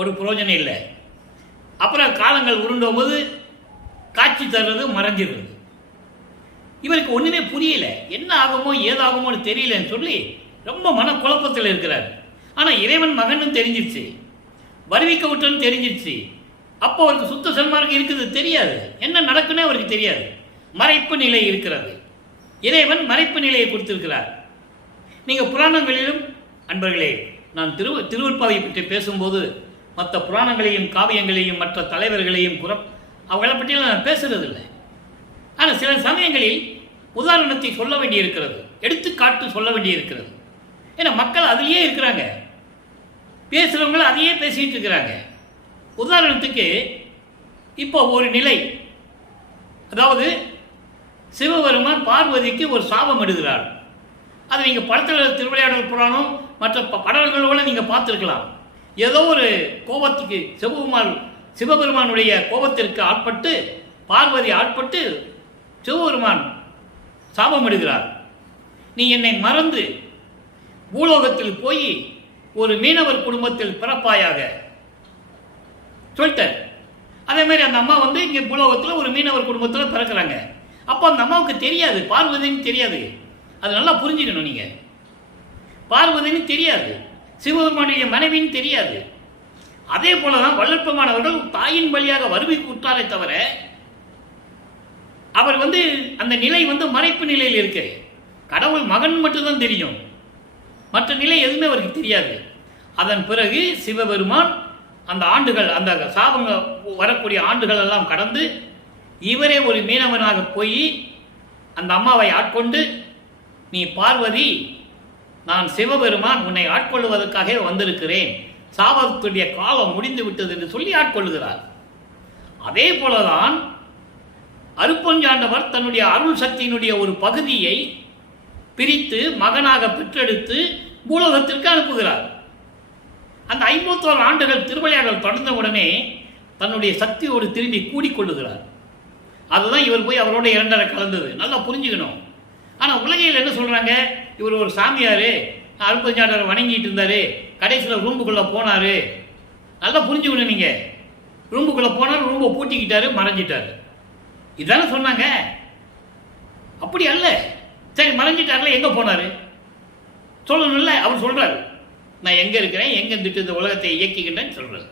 ஒரு பிரயோஜனம் இல்லை. அப்புறம் காலங்கள் உருண்டோம்போது காட்சி தர்றது, மறைஞ்சிடுறது. இவருக்கு ஒன்றுமே புரியல, என்ன ஆகுமோ ஏதாகுமோன்னு தெரியலன்னு சொல்லி ரொம்ப மனக்குழப்பத்தில் இருக்கிறார். ஆனால் இறைவன் மகனும் தெரிஞ்சிருச்சு, வருவிக்க விட்டுன்னு தெரிஞ்சிருச்சு. அப்போ அவருக்கு சுத்த சன்மார்க்கம் இருக்குது தெரியாது, என்ன நடக்குன்னே அவருக்கு தெரியாது. மறைப்பு நிலை இருக்கிறது. இறைவன் மறைப்பு நிலையை கொடுத்திருக்கிறார். நீங்கள் புராணங்களிலும் அன்பர்களே, நான் திருவருட்பாவை பற்றி பேசும்போது மற்ற புராணங்களையும் காவியங்களையும் மற்ற தலைவர்களையும் அவங்களை பற்றியெல்லாம் நான் பேசுறதில்லை. ஆனால் சில சமயங்களில் உதாரணத்தை சொல்ல வேண்டியிருக்கிறது, எடுத்துக்காட்டு சொல்ல வேண்டியிருக்கிறது. ஏன்னா மக்கள் அதிலேயே இருக்கிறாங்க, பேசுகிறவங்களும் அதையே பேசிகிட்டு இருக்கிறாங்க. உதாரணத்துக்கு இப்போ ஒரு நிலை, அதாவது சிவபெருமான் பார்வதிக்கு ஒரு சாபம் இடுகிறார். அது நீங்கள் படத்தில் திருவிளையாடல் புராணம் மற்ற படங்களோட நீங்கள் பார்த்துருக்கலாம். ஏதோ ஒரு கோபத்துக்கு சிவபெருமானுடைய கோபத்திற்கு ஆட்பட்டு பார்வதி ஆட்பட்டு சிவபெருமான் சாபம் இடுகிறார். நீ என்னை மறந்து பூலோகத்தில் போய் ஒரு மீனவர் குடும்பத்தில் பிறப்பாயாக சொல்லிட்டார். அதே மாதிரி அந்த அம்மா இங்கே பூலோகத்தில் ஒரு மீனவர் குடும்பத்தில் பிறக்கிறாங்க. அப்போ அந்த அம்மாவுக்கு தெரியாது, பார்வதின்னு தெரியாது. அது நல்லா புரிஞ்சுக்கணும். நீங்கள் பார்வதின்னு தெரியாது, சிவபெருமானுடைய மனைவின்னு தெரியாது. அதே போல தான் வள்ளற்பெருமானவர்கள் தாயின் வழியாக வருவிக்கு உற்றாரே தவிர அவர் அந்த நிலை மறைப்பு நிலையில் இருக்கு. கடவுள் மகன் மட்டும்தான் தெரியும், மற்ற நிலை எதுவுமே அவருக்கு தெரியாது. அதன் பிறகு சிவபெருமான் அந்த ஆண்டுகள், அந்த சாபங்க வரக்கூடிய ஆண்டுகள் எல்லாம் கடந்து இவரே ஒரு மீனவனாக போய் அந்த அம்மாவை ஆட்கொண்டு, நீ பார்வதி, நான் சிவபெருமான் உன்னை ஆட்கொள்வதற்காக வந்திருக்கிறேன், சாபத்துடைய காலம் முடிந்து விட்டது என்று சொல்லி ஆட்கொள்ளுகிறார். அதே போலதான் அருப்பஞ்சாண்டவர் தன்னுடைய அருள் சக்தியினுடைய ஒரு பகுதியை பிரித்து மகனாக பெற்றெடுத்து பூலோகத்திற்கு அனுப்புகிறார். அந்த 51 ஆண்டுகள் திருவிளையாடல் தொடர்ந்த உடனே தன்னுடைய சக்தியோடு திரும்பி கூடிக்கொள்ளுகிறார். அதுதான் இவர் போய் அவரோட 2.5 கலந்தது. நல்லா புரிஞ்சுக்கணும். ஆனால் உலகையில் என்ன சொல்கிறாங்க, இவர் ஒரு சாமியார், அருப்பஞ்சாண்டரை வணங்கிட்டு இருந்தார், கடைசியில் ரூம்புக்குள்ளே போனார். நல்லா புரிஞ்சுக்கணும். நீங்கள் ரூம்புக்குள்ளே போனார், ரூம்பை பூட்டிக்கிட்டாரு, மறைஞ்சிட்டார். இதானே சொன்னாங்க. அப்படி அல்ல. சரி, மறைஞ்சிட்டார்ல, எங்கே போனார் சொல்லணும்ல. அவர் சொல்கிறார், நான் எங்கே இருக்கிறேன், எங்கே இருந்துட்டு இந்த உலகத்தை இயக்கிக்கின்றேன்னு சொல்கிறார்.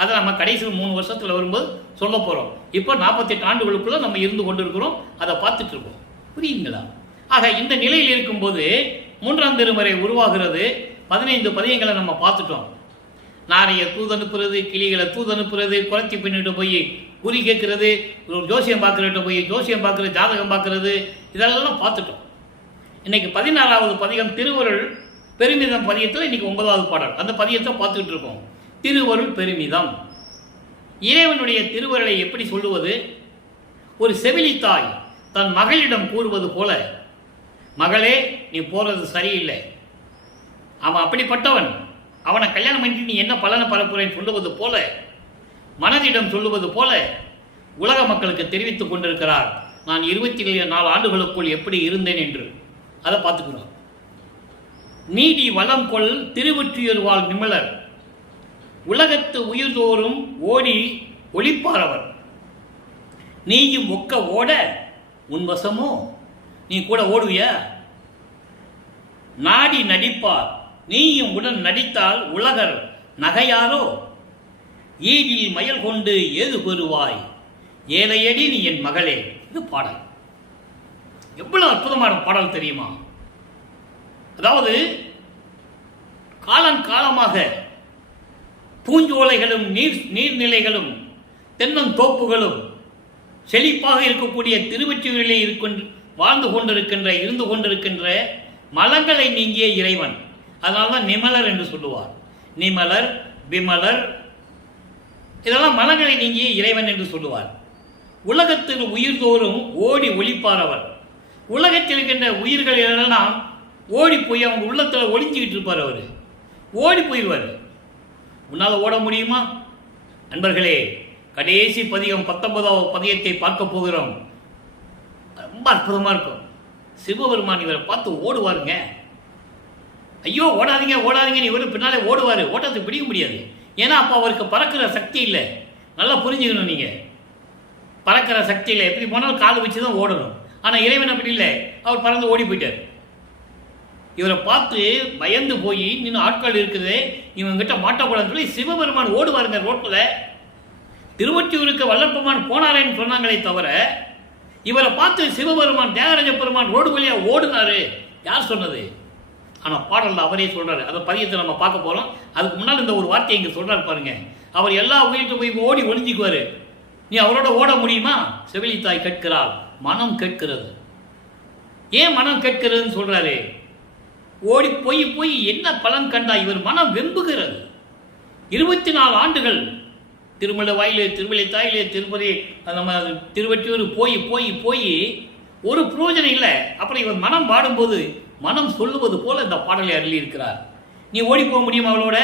அதை நம்ம கடைசியில் 3 வருஷத்தில் வரும்போது சொல்ல போகிறோம். இப்போ 48 ஆண்டுகளுக்குள்ளே நம்ம இருந்து கொண்டு இருக்கிறோம், அதை பார்த்துட்டு இருக்கோம். புரியுங்களா? ஆக இந்த நிலையில் இருக்கும்போது 3ஆம் திருமுறை உருவாகிறது. 15 பதியங்களை நம்ம பார்த்துட்டோம். நாரைய தூதனுப்புறது, கிளிகளை தூதனுப்புறது, குறைச்சி பின்னிட்டு போய் குறி கேட்கறது, ஜோசியம் பார்க்குறட்ட போய் ஜோசியம் பார்க்குறது, ஜாதகம் பார்க்குறது, இதெல்லாம் பார்த்துட்டோம். இன்னைக்கு 16வது பதிகம் திருவருள் பெருமிதம் பதியத்தில் இன்னைக்கு 9வது பாடல். அந்த பதியத்தை பார்த்துக்கிட்டு இருக்கோம். திருவருள் பெருமிதம். இறைவனுடைய திருவருளை எப்படி சொல்லுவது? ஒரு செவிலித்தாய் தன் மகளிடம் கூறுவது போல, மகளே நீ போறது சரியில்லை, அவன் அப்படிப்பட்டவன், அவனை கல்யாணம் பண்ணிட்டு நீ என்ன பலனை பரப்புறேன்னு சொல்லுவது போல, மனதிடம் சொல்லுவது போல உலக மக்களுக்கு தெரிவித்துக் கொண்டிருக்கிறார். நான் 24 ஆண்டுகளுக்குள் எப்படி இருந்தேன் என்று. அதை பார்த்துக்கிறோம். நீடி வளம் கொள் திருவொற்றியூர் வாழ் நிமலர், உலகத்து உயிர்தோறும் ஓடி ஒளிப்பாரவர், நீயும் ஒக்க ஓட உன் வசமோ, நீ கூட ஓடுவியா? நாடி நடிப்பார், நீயும் உடன் நடித்தால் உலகர் நகையாரோ, ஈடில் மயல் கொண்டு ஏது பெறுவாய், ஏழையடி நீ என் மகளே. இது பாடல். எவ்வளவு அற்புதமான பாடல் தெரியுமா? அதாவது காலங்காலமாக பூஞ்சோலைகளும் நீர்நிலைகளும் தென்னந்தோப்புகளும் செழிப்பாக இருக்கக்கூடிய திருவொற்றியூரிலே இருந்து கொண்டிருக்கின்ற மலங்களை நீங்கிய இறைவன். அதனால்தான் நிமலர் என்று சொல்லுவார். நிமலர், விமலர், இதெல்லாம் மலங்களை நீங்கிய இறைவன் என்று சொல்லுவார். உலகத்தில் உயிர்தோறும் ஓடி ஒளிப்பார் அவர். உலகத்தில் இருக்கின்ற உயிர்கள் எல்லாம் ஓடி போய் அவங்க உள்ளத்தில் ஒளிஞ்சிக்கிட்டு இருப்பார். அவர் ஓடி போயிடுவார். உன்னால் ஓட முடியுமா? நண்பர்களே, கடைசி பதிகம் 19வது பதிகத்தை பார்க்க போகிறோம். ரொம்ப அற்புதமாக இருக்கும். சிவபெருமான் இவரை பார்த்து ஓடுவாருங்க. ஐயோ ஓடாதீங்க ஓடாதீங்கன்னு இவர் பின்னாலே ஓடுவார். ஓட்டத்தை பிடிக்க முடியாது. ஏன்னா அப்போ அவருக்கு பறக்கிற சக்தி இல்லை. நல்லா புரிஞ்சுக்கணும். நீங்கள் பறக்கிற சக்தி இல்லை. எப்படி போனாலும் கால் வச்சு தான் ஓடணும். ஆனால் இறைவன் அப்படி இல்லை. அவர் பறந்து ஓடி போயிட்டார். இவரை பார்த்து பயந்து போய் இன்னும் ஆட்கள் இருக்குது, இவங்கிட்ட மாட்டக்கூடாதுன்னு சொல்லி சிவபெருமான் ஓடுவாருங்க ரோட்டில். திருவொற்றியூருக்கு வல்லற்பெருமான் போனாரேன்னு சொன்னாங்களே தவிர, இவரை பார்த்து சிவபெருமான் தியாகராஜ பெருமான் ரோடு வழியாக ஓடுனாரு யார் சொன்னது? ஆனால் பாடலில் அவரே சொல்கிறாரு. அதை பதியத்தை நம்ம பார்க்க போகிறோம். அதுக்கு முன்னால் இந்த ஒரு வார்த்தையை இங்கே சொல்கிறாரு பாருங்க. அவர் எல்லா உயிர்கிட்ட போய் ஓடி ஒளிஞ்சிக்குவார். நீ அவரோட ஓட முடியுமா? செவிலித்தாய் கேட்கிறாள், மனம் கேட்கிறது. ஏன் மனம் கேட்கிறதுன்னு சொல்கிறாரு? ஓடி போய் போய் என்ன பலன் கண்டா? இவர் மனம் வெம்புகிறது. 24 ஆண்டுகள் திருமலை வாயிலே, திருவிழைத்தாயிலே, திருப்பதி, நம்ம திருவொற்றியூர் போய் போய் போய் ஒரு பிரயோஜனம் இல்லை. அப்புறம் இவர் மனம் பாடும்போது மனம் சொல்லுவது போல இந்த பாடலை அருளி இருக்கிறார். நீ ஓடி போக முடியுமா அவளோட?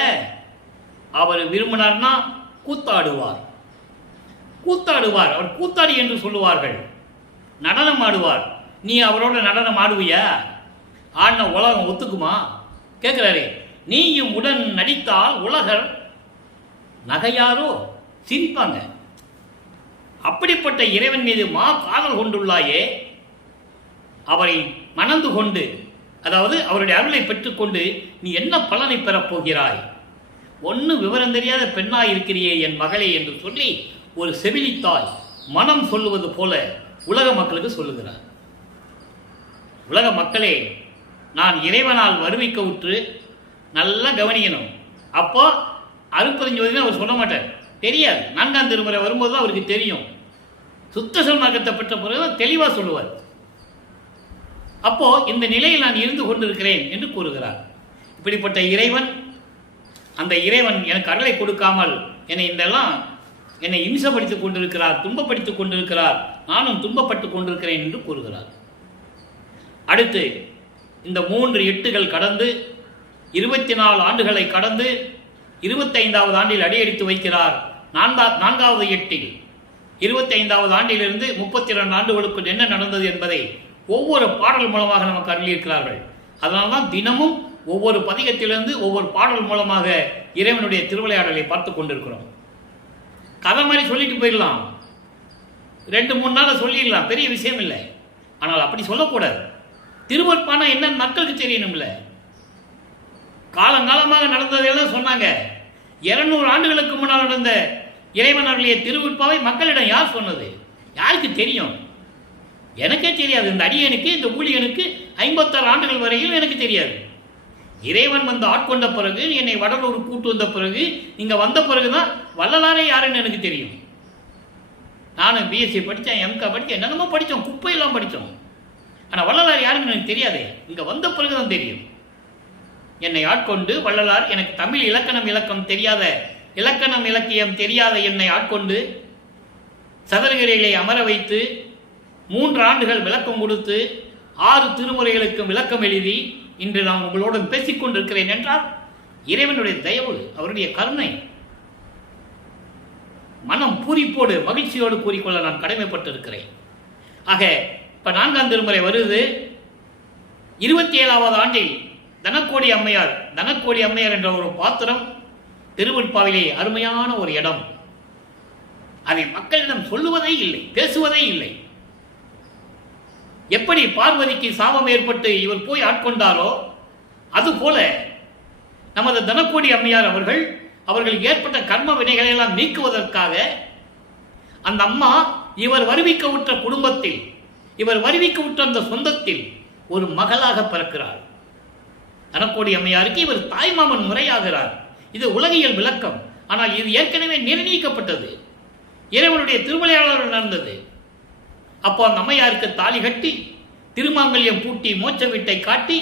அவர் விரும்பினார்னா கூத்தாடுவார். கூத்தாடுவார். அவர் கூத்தாடி என்று சொல்லுவார்கள். நடனம் ஆடுவார். நீ அவரோட நடனம் ஆடுவியா? ஆடின உலகம் ஒத்துக்குமா? கேட்கிறாரே. நீயும் உடன் நடித்தால் உலகர் நகையாரோ, சிரிப்பாங்க. அப்படிப்பட்ட இறைவன் மீது காதல் கொண்டுள்ளாயே, அவரை மணந்து கொண்டு, அதாவது அவருடைய அருளை பெற்றுக்கொண்டு நீ என்ன பலனை பெறப் போகிறாய்? ஒன்றும் விவரம் தெரியாத பெண்ணாய் இருக்கிறியே என் மகளே என்று சொல்லி ஒரு செவிலித்தாய் மனம் சொல்லுவது போல உலக மக்களுக்கு சொல்லுகிறார். உலக மக்களே, நான் இறைவனால் வருவிக்க உற்று நல்லா கவனிக்கணும். அப்போ அருட்பெருஞ்சோதின்னு அவர் சொல்ல மாட்டார், தெரியாது. 4ஆம் திருமுறை வரும்போது தான் அவருக்கு தெரியும். சுத்த சன்மார்க்கத்தை பெற்ற பிறகு தெளிவாக சொல்லுவார். அப்போ இந்த நிலையில் நான் இருந்து கொண்டிருக்கிறேன் என்று கூறுகிறார். இப்படிப்பட்ட இறைவன், அந்த இறைவன் எனக்கு அருளை கொடுக்காமல் என்னை இம்சப்படுத்திக் கொண்டிருக்கிறார், துன்பப்படுத்திக் கொண்டிருக்கிறார், நானும் துன்பப்பட்டு கொண்டிருக்கிறேன் என்று கூறுகிறார். அடுத்து இந்த 3 எட்டுகள் கடந்து 24 ஆண்டுகளை கடந்து 25வது ஆண்டில் அடியெடுத்து வைக்கிறார். 4வது எட்டில் 25வது ஆண்டிலிருந்து 32 ஆண்டுகளுக்குள் என்ன நடந்தது என்பதை ஒவ்வொரு பாடல் மூலமாக நமக்கு அருளியிருக்கிறார்கள். அதனால்தான் தினமும் ஒவ்வொரு பதிகத்திலிருந்து ஒவ்வொரு பாடல் மூலமாக இறைவனுடைய திருவிளையாடலை பார்த்து கொண்டிருக்கிறோம். கதை மாதிரி சொல்லிட்டு போயிடலாம், 2-3 நாள் சொல்லிடலாம், பெரிய விஷயம் இல்லை. ஆனால் அப்படி சொல்லக்கூடாது. திருவொற்பானா என்னன்னு மக்களுக்கு தெரியணும்ல. காலங்காலமாக நடந்ததெல்லாம் சொன்னாங்க. 200 ஆண்டுகளுக்கு முன்னால் நடந்த இறைவன் அருளிய திருவொற்பாவை மக்களிடம் யார் சொன்னது? யாருக்கு தெரியும்? எனக்கே தெரியாது. இந்த அடியனுக்கு, இந்த ஊழியனுக்கு 56 ஆண்டுகள் வரையில் எனக்கு தெரியாது. இறைவன் வந்து ஆட்கொண்ட பிறகு, என்னை வடலூர் கூட்டு வந்த பிறகு, இங்கே வந்த பிறகுதான் வள்ளலாரே யாருன்னு எனக்கு தெரியும். நானும் பிஎஸ்சி படித்தேன், எம்கா படித்தேன், என்னென்னமோ படித்தோம், குப்பையெல்லாம் படித்தோம். ஆனால் வள்ளலார் யாருன்னு எனக்கு தெரியாதே. இங்கே வந்த பிறகுதான் தெரியும். என்னை ஆட்கொண்டு வள்ளலார், எனக்கு தமிழ் இலக்கணம் தெரியாத, இலக்கணம் இலக்கியம் தெரியாத என்னை ஆட்கொண்டு சதர்களிலே அமர வைத்து 3 ஆண்டுகள் விளக்கம் கொடுத்து 6 திருமுறைகளுக்கும் விளக்கம் எழுதி இன்று நான் உங்களுடன் பேசிக்கொண்டிருக்கிறேன் என்றால் இறைவனுடைய தயவு, அவருடைய கருணை. மனம் பூரிப்போடு மகிழ்ச்சியோடு கூறிக்கொள்ள நான் கடமைப்பட்டிருக்கிறேன். ஆக இப்ப 4ஆம் திருமுறை வருது. 27வது ஆண்டில் தனக்கோடி அம்மையார் என்ற ஒரு பாத்திரம் திருவொற்பாவிலே அருமையான ஒரு இடம். அதை மக்களிடம் சொல்லுவதே இல்லை, பேசுவதே இல்லை. எப்படி பார்வதிக்கு சாபம் ஏற்பட்டு இவர் போய் ஆட்கொண்டாரோ அதுபோல நமது தனக்கோடி அம்மையார் அவர்கள் ஏற்பட்ட கர்ம வினைகளை எல்லாம் நீக்குவதற்காக அந்த அம்மா இவர் வருவிக்க உற்ற குடும்பத்தில், இவர் வருவிக்க உற்ற அந்த சொந்தத்தில் ஒரு மகளாக பிறக்கிறார். தனக்கோடி அம்மையாருக்கு இவர் தாய்மாமன் முறையாகிறார். இது உலகியல் விளக்கம். ஆனால் இது ஏற்கனவே நிர்ணயிக்கப்பட்டது, இறைவனுடைய திருவிளையாடல் நடந்தது. அப்போ அந்த அம்மையாருக்கு தாலி கட்டி திருமாங்கல்யம் பூட்டி மோட்ச வீட்டை காட்டி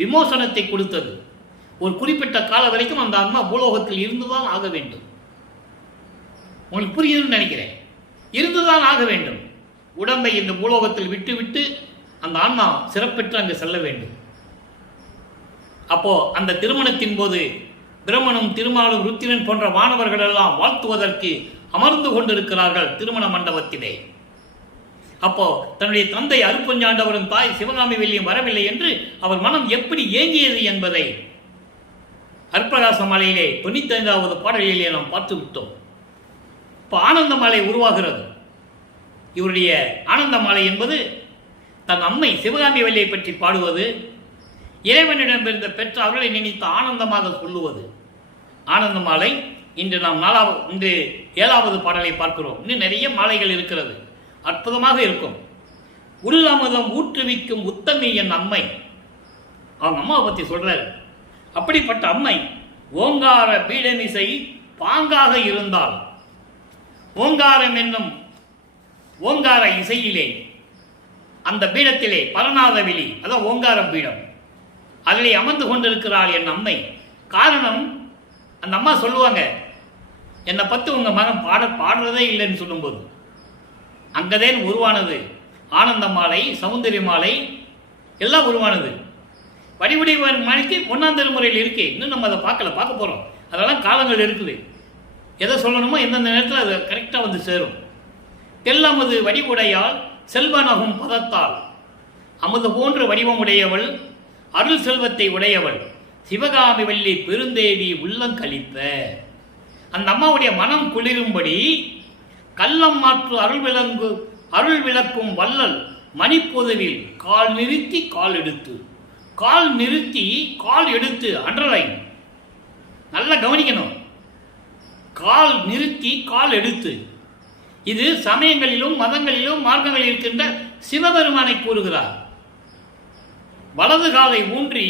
விமோசனத்தை கொடுத்தது. ஒரு குறிப்பிட்ட கால வரைக்கும் அந்த அம்மா பூலோகத்தில் இருந்துதான் ஆக வேண்டும். உங்களுக்கு புரியுதுன்னு நினைக்கிறேன். இருந்துதான் ஆக வேண்டும். உடம்பை இந்த பூலோகத்தில் விட்டுவிட்டு அந்த ஆன்மா சிறப்பெற்று அங்கு செல்ல வேண்டும். அப்போ அந்த திருமணத்தின் போது பிரம்மனும் திருமாலும் ருத்திரன் போன்ற மாணவர்கள் எல்லாம் வாழ்த்துவதற்கு அமர்ந்து கொண்டிருக்கிறார்கள் திருமண மண்டபத்திலே. அப்போ தன்னுடைய தந்தை அருப்பஞ்சாண்டவரும் தாய் சிவகாமி வெள்ளியும் வரவில்லை என்று அவர் மனம் எப்படி ஏங்கியது என்பதை அற்பகாச மாலையிலே 95வது பாடலிலே நாம் பார்த்து விட்டோம். இப்போ ஆனந்த மாலை உருவாகிறது. இவருடைய ஆனந்த மாலை என்பது தன் அம்மை சிவகாமி வெள்ளியை பற்றி பாடுவது, இறைவனிடமிருந்த பெற்ற அவர்களை நினைத்து ஆனந்தமாக சொல்லுவது. ஆனந்த மாலை இன்று நாம் 7வது பாடலை பார்க்கிறோம். இன்னும் நிறைய மாலைகள் இருக்கிறது, அற்புதமாக இருக்கும். உள்ளமுதம் ஊற்றுவிக்கும் உத்தமி என் அம்மை. அவங்க அம்மாவை பற்றி சொல்றாரு. அப்படிப்பட்ட அம்மை ஓங்கார பீடமிசை பாங்காக இருந்தால், ஓங்காரம் என்னும் ஓங்கார இசையிலே அந்த பீடத்திலே பரநாதவிழி, அதான் ஓங்கார பீடம், அதிலே அமர்ந்து கொண்டிருக்கிறாள் என் அம்மை. காரணம், அந்த அம்மா சொல்லுவாங்க, என்னை பற்றி உங்கள் மகன் பாடுறதே இல்லைன்னு சொல்லும்போது அங்கதேன் உருவானது ஆனந்த மாலை, சௌந்தரிய மாலை எல்லாம் உருவானது. வடிவடிவன் மாலைக்கு 1ஆம் திருமுறையில் இருக்கு. இன்னும் நம்ம அதை பார்க்க போகிறோம். அதெல்லாம் காலங்கள் இருக்குது. எதை சொல்லணுமோ எந்தெந்த நேரத்தில் அது கரெக்டாக வந்து சேரும். தெல்லமுது வடிவுடையால் செல்வனகும் பதத்தால், அமுது போன்ற வடிவமுடையவள், அருள் செல்வத்தை உடையவள், சிவகாமி வள்ளி பெருந்தேவி உள்ளங்கழிப்ப. அந்த அம்மாவுடைய மனம் குளிரும்படி கள்ளம் மாற்று அருள் விளக்கும் வள்ளல் மணிப்பொதுவில் கால் நிறுத்தி கால் எடுத்து, கால் நிறுத்தி கால் எடுத்து, அண்டர்லைன், நல்லா கவனிக்கணும். கால் நிறுத்தி கால் எடுத்து, இது சமயங்களிலும் மதங்களிலும் மார்க்கங்களில் இருக்கின்ற சிவபெருமானை கூறுகிறார். வலது காலை ஊன்றி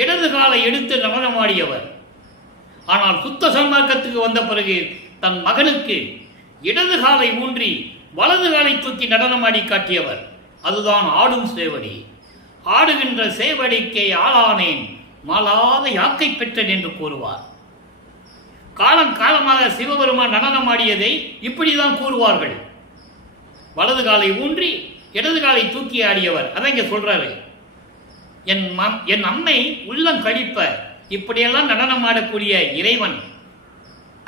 இடது காலை எடுத்து நடனமாடியவர். ஆனால் சுத்த சன்மார்க்கத்துக்கு வந்த பிறகு தன் மகனுக்கு இடது காலை ஊன்றி வலது காலை தூக்கி நடனமாடி காட்டியவர். அதுதான் ஆடும் சேவடி. ஆடுகின்ற சேவடிக்கே ஆளானேன் மாளாத யாக்கை பெற்றேன் என்று கூறுவார். காலம் காலமாக சிவபெருமான் நடனமாடியதை இப்படிதான் கூறுவார்கள். வலது காலை ஊன்றி இடது காலை தூக்கி ஆடியவர். அதான் இங்க சொல்றாரு, என் அம்மை உள்ளம் கழிப்ப. இப்படியெல்லாம் நடனமாடக்கூடிய இறைவன்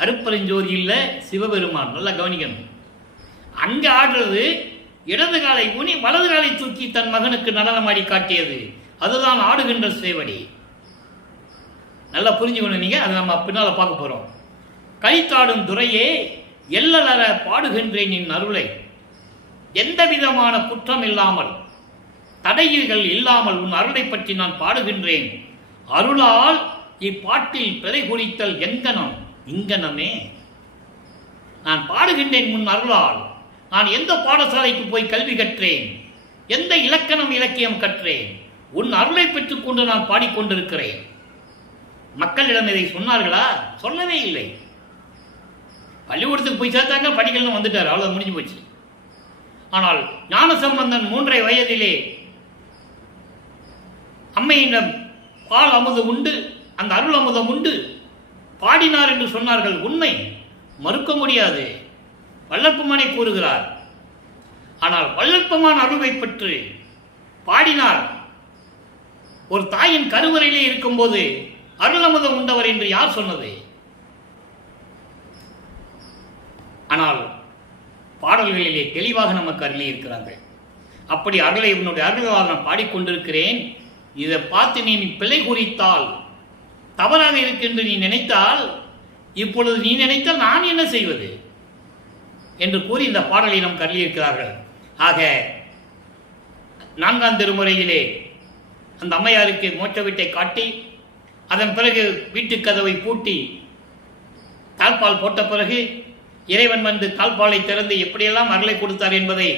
அருப்பெருஞ்சோதி இல்ல, சிவபெருமான். நல்லா கவனிக்கணும். அங்க ஆடுறது இடது காலை ஊனி வலது காலை தூக்கி தன் மகனுக்கு நடனமாடி காட்டியது. அதுதான் ஆடுகின்ற சேவடி. நல்லா புரிஞ்சுக்கணும் நீங்க. அதை நம்ம பின்னால பார்க்க போறோம். கைத்தாடும் துறையே எல்லலற பாடுகின்றேன் நின் அருளை. எந்த விதமான குற்றம் இல்லாமல், தடைகள் இல்லாமல் உன் அருளை பற்றி நான் பாடுகின்றேன். அருளால் இப்பாட்டில் பிழை குறித்தல் எங்கனம் இங்கனமே. நான் பாடுகின்றேன் முன் அருளால். நான் எந்த பாடசாலைக்கு போய் கல்வி கற்றேன், எந்த இலக்கணம் இலக்கியம் கற்றேன், உன் அருளை பெற்றுக் கொண்டு நான் பாடிக்கொண்டிருக்கிறேன். மக்களிடம் இதை சொன்னார்களா? சொல்லவே இல்லை. பள்ளிக்கூடத்துக்கு போய் சேர்த்தாங்க, படிக்கலன்னு வந்துட்டார், அவ்வளோ முடிஞ்சு போச்சு. ஆனால் ஞானசம்பந்தன் 3 வயதிலே அம்மையிடம் பால் அமுதம் உண்டு, அந்த அருள் அமுதம் உண்டு, பாடினார் என்று சொன்னார்கள். உண்மை, மறுக்க முடியாது. வள்ளற்பமானை கூறுகிறார். ஆனால் வள்ளற்பமான் அருளை பெற்று பாடினார். ஒரு தாயின் கருவறையிலே இருக்கும்போது அருள் அமுதம் உண்டவர் என்று யார் சொன்னது? ஆனால் பாடல்களிலே தெளிவாக நமக்கு அருளி இருக்கிறார்கள். அப்படி அருளை உன்னுடைய அருளால் நான் பாடிக்கொண்டிருக்கிறேன். இதை பார்த்து நீ பிழை குறித்தால், தவறாக இருக்கின்ற நீ நினைத்தால், இப்பொழுது நீ நினைத்தால் நான் என்ன செய்வது என்று கூறி இந்த பாடலை நாம் கருளியிருக்கிறார்கள். ஆக 4ஆம் திருமுறையிலே அந்த அம்மையாருக்கு மோட்ச வீட்டை காட்டி, அதன் பிறகு வீட்டு கதவை பூட்டி தாழ்பால் போட்ட பிறகு இறைவன் வந்து தாழ்பாலை திறந்து எப்படியெல்லாம் அருளை கொடுத்தார் என்பதை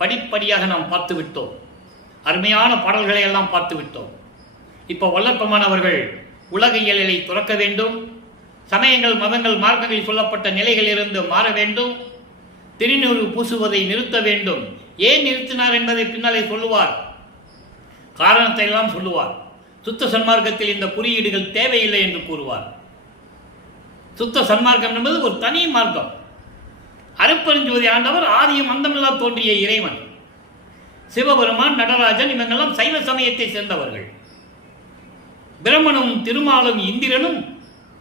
படிப்படியாக நாம் பார்த்து விட்டோம். அருமையான பாடல்களை எல்லாம் பார்த்து விட்டோம். இப்போ வல்லற்பமானவர்கள் உலக இயலை துறக்க வேண்டும், சமயங்கள், மதங்கள், மார்க்கங்களில் சொல்லப்பட்ட நிலைகளிலிருந்து மாற வேண்டும். திருநீறு பூசுவதை நிறுத்த வேண்டும். ஏன் நிறுத்தினார் என்பதை பின்னாலே சொல்லுவார். காரணத்தை எல்லாம் சொல்லுவார். சுத்த சன்மார்க்கத்தில் இந்த குறியீடுகள் தேவையில்லை என்று கூறுவார். சுத்த சன்மார்க்கம் என்பது ஒரு தனி மார்க்கம். அருட்பெருஞ்சோதி ஆண்டவர் ஆதியும் அந்தமில்லா தோன்றிய இறைவன். சிவபெருமான், நடராஜன் இவங்கெல்லாம் சைவ சமயத்தை சேர்ந்தவர்கள். பிரம்மனும் திருமாலும் இந்திரனும்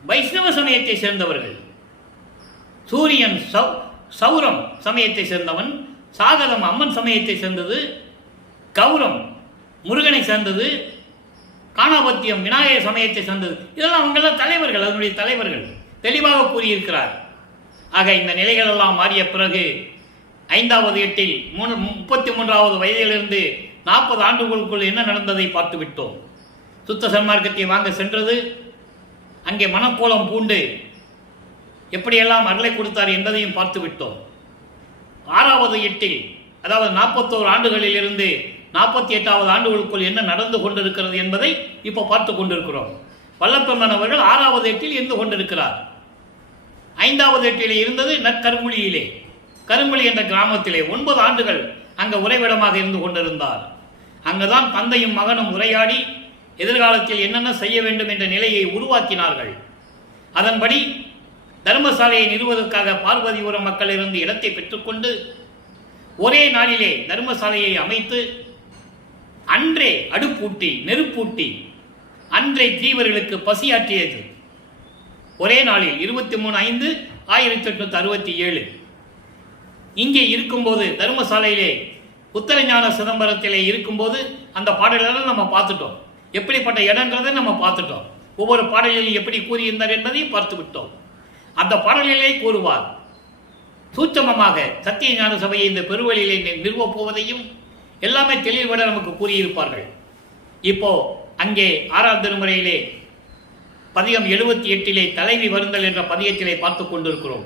வைஷ்ணவ சமயத்தை சேர்ந்தவர்கள். சூரியன் சௌரம் சமயத்தை சேர்ந்தவன், சாகரம் அம்மன் சமயத்தை சேர்ந்தது, கௌரம் முருகனை சேர்ந்தது, காணாபத்தியம் விநாயகர் சமயத்தை சேர்ந்தது. இதெல்லாம் அவங்கெல்லாம் தலைவர்கள், அதனுடைய தலைவர்கள் தெளிவாக கூறியிருக்கிறார். ஆக இந்த நிலைகள் எல்லாம் மாறிய பிறகு 5வது எட்டில் 33வது வயதிலிருந்து 40 ஆண்டுகளுக்குள் என்ன நடந்ததை பார்த்து விட்டோம். சுத்த சன்மார்க்கத்தை வாங்க சென்றது, அங்கே மனக்கோலம் பூண்டு எப்படியெல்லாம் அருளை கொடுத்தார் என்பதையும் பார்த்து விட்டோம். 6வது எட்டில், அதாவது 41 ஆண்டுகளில் இருந்து 48வது ஆண்டுகளுக்குள் என்ன நடந்து கொண்டிருக்கிறது என்பதை இப்போ பார்த்து கொண்டிருக்கிறோம். வல்லப்பெருமான் அவர்கள் 6வது எட்டில் இருந்து கொண்டிருக்கிறார். 5வது எட்டிலே இருந்தது நற்கருங்குழியிலே, கருங்குழி என்ற கிராமத்திலே 9 ஆண்டுகள் அங்கே உறைவிடமாக இருந்து கொண்டிருந்தார். அங்குதான் தந்தையும் மகனும் உரையாடி எதிர்காலத்தில் என்னென்ன செய்ய வேண்டும் என்ற நிலையை உருவாக்கினார்கள். அதன்படி தர்மசாலையை நிறுவதற்காக பார்வதிபுரம் மக்களிலிருந்து இடத்தை பெற்றுக்கொண்டு ஒரே நாளிலே தர்மசாலையை அமைத்து அன்றே அடுப்பூட்டி நெருப்பூட்டி அன்றை ஜீவர்களுக்கு பசியாற்றியது. ஒரே நாளில் 23/5/1867 இங்கே இருக்கும்போது, தர்மசாலையிலே உத்தரஞான சிதம்பரத்திலே இருக்கும்போது அந்த பாடல்களை நம்ம பார்த்துட்டோம். எப்படிப்பட்ட இடன்றதை நம்ம பார்த்துட்டோம். ஒவ்வொரு பாடலிலும் எப்படி கூறியிருந்தார் என்பதையும் பார்த்து விட்டோம். அந்த பாடலிலே கூறுவார். சூட்சமமாக சத்திய ஞான சபையை இந்த பெருவழியிலே நிறுவப் போவதையும் எல்லாமே தெளிவுபட நமக்கு கூறியிருப்பார்கள். இப்போ அங்கே 6ஆம் திருமுறையிலே பதிகம் 78 தலைவி வருந்தல் என்ற பதிகத்திலே பார்த்து கொண்டிருக்கிறோம்.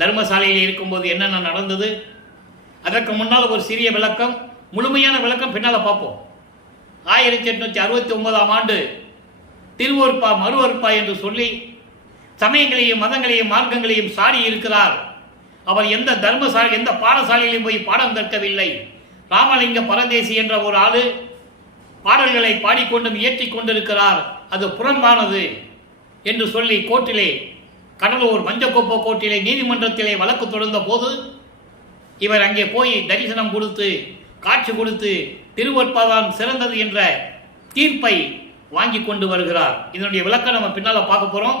தர்மசாலையில் இருக்கும்போது என்னென்ன நடந்தது, அதற்கு முன்னால் ஒரு சிறிய விளக்கம், முழுமையான விளக்கம் பின்னால் பார்ப்போம். 1869ஆம் ஆண்டு திருவொருப்பா மறுவொருப்பா என்று சொல்லி சமயங்களையும் மதங்களையும் மார்க்கங்களையும் சாடி இருக்கிறார். அவர் எந்த எந்த பாடசாலையிலும் போய் பாடம் கற்கவில்லை. ராமலிங்க பரதேசி என்ற ஒரு ஆளு பாடல்களை பாடிக்கொண்டும் இயற்றி கொண்டிருக்கிறார், அது புறம்பானது என்று சொல்லி கோர்ட்டிலே, கடலூர் மஞ்சக்கோப்ப கோர்ட்டிலே நீதிமன்றத்திலே வழக்கு தொடர்ந்த போது இவர் அங்கே போய் தரிசனம் கொடுத்து காட்சி கொடுத்து திருவொற்பாதான் சிறந்தது என்ற தீர்ப்பை வாங்கி கொண்டு வருகிறார். இதனுடைய விளக்கம் நம்ம பின்னால் பார்க்க போகிறோம்.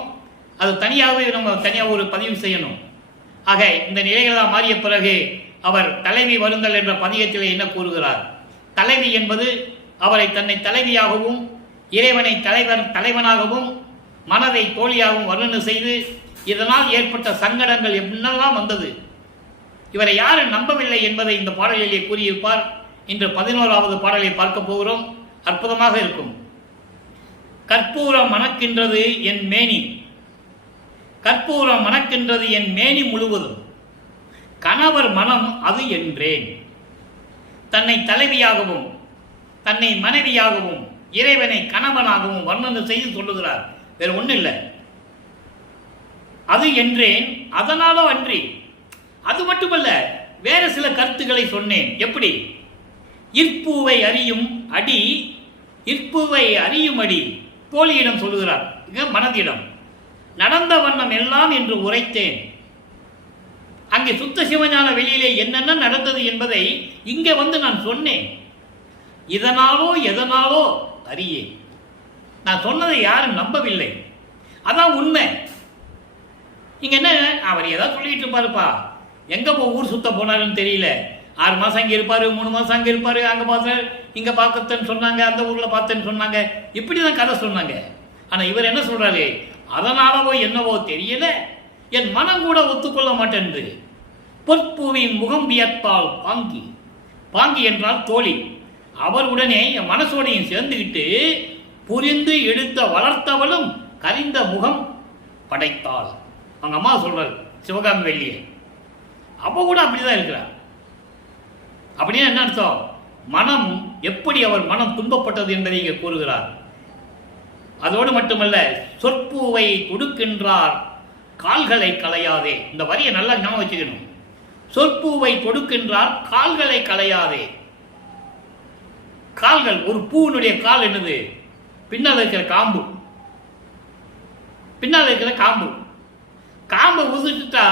அது தனியாகவே நம்ம ஒரு பதிவு செய்யணும். ஆக இந்த நிலைகளாக மாறிய பிறகு அவர் தலைவி வருந்தல் என்ற பதிகத்திலே என்ன கூறுகிறார்? தலைவி என்பது அவரை தன்னை தலைவியாகவும் இறைவனை தலைவனாகவும் மனதை தோழியாகவும் வர்ணனை செய்து இதனால் ஏற்பட்ட சங்கடங்கள் என்னெல்லாம் வந்தது, இவரை யாரும் நம்பவில்லை என்பதை இந்த பாடலிலே கூறியிருப்பார். இன்று 11வது பாடலை பார்க்க போகிறோம். அற்புதமாக இருக்கும். கற்பூரம் மணக்கின்றது என் மேனி, கற்பூரம் மணக்கின்றது என் மேனி முழுவதும், கணவர் மனம் அது என்றேன். தன்னை தலைவியாகவும் தன்னை மனைவியாகவும் இறைவனை கணவனாகவும் வர்ணனை செய்து சொல்லுகிறார். வேறு ஒன்றும் இல்லை. அது என்றேன், அதனாலோ அன்றி. அது மட்டுமல்ல, வேற சில கருத்துக்களை சொன்னேன். எப்படி? இற்பூவை அறியும் அடி, இற்பூவை அறியும் அடி தோழியிடம் சொல்லுகிறார். மனதிடம் நடந்த வண்ணம் எல்லாம் என்று உரைத்தேன். அங்கே சுத்த சிவஞான வெளியிலே என்னென்ன நடந்தது என்பதை இங்கே வந்து நான் சொன்னேன். இதனாலோ எதனாலோ அறியேன். நான் சொன்னதை யாரும் நம்பவில்லை. அதான் உண்மை. இங்க என்ன, அவர் ஏதாவது சொல்லிட்டு இருப்பாருப்பா, எங்க ஊர் சுத்த போனாருன்னு தெரியல. 6 மாசம் அங்கே இருப்பாரு, 3 மாசம் அங்கே இருப்பாரு, அங்கே பார்த்து இங்கே பார்த்தேன்னு சொன்னாங்க, அந்த ஊரில் பார்த்தேன்னு சொன்னாங்க, இப்படி தான் கதை சொன்னாங்க. ஆனால் இவர் என்ன சொல்றாரு? அதனாலவோ என்னவோ தெரியல, என் மனம் கூட ஒத்துக்கொள்ள மாட்டேன்து. பொற்பூவின் முகம் வியப்பால் பாங்கி, பாங்கி என்றால் தோழி, அவர் உடனே என் மனசோடையும் சேர்ந்துக்கிட்டு புரிந்து எடுத்த வளர்த்தவளும் கரிந்த முகம் படைத்தாள். அவங்க அம்மா சொல்றாரு சிவகாமி வெள்ளியை. அப்போ கூட அப்படிதான் இருக்கிறார். அப்படின்னா என்ன அர்த்தம்? மனம் எப்படி அவர் மனம் துன்பப்பட்டது என்பதை இங்கே கூறுகிறார். அதோடு மட்டுமல்ல, சொற்பூவை தொடுக்கின்றார் கால்களை களையாதே. இந்த வரியை நல்லா ஞாபகம் வச்சுக்கணும். சொற்பூவை தொடுக்கின்றார் கால்களை களையாதே. கால்கள், ஒரு பூவினுடைய கால் என்னது? பின்னால் இருக்கிற காம்பு. பின்னால் இருக்கிற காம்பு. காம்பை உதிட்டுட்டா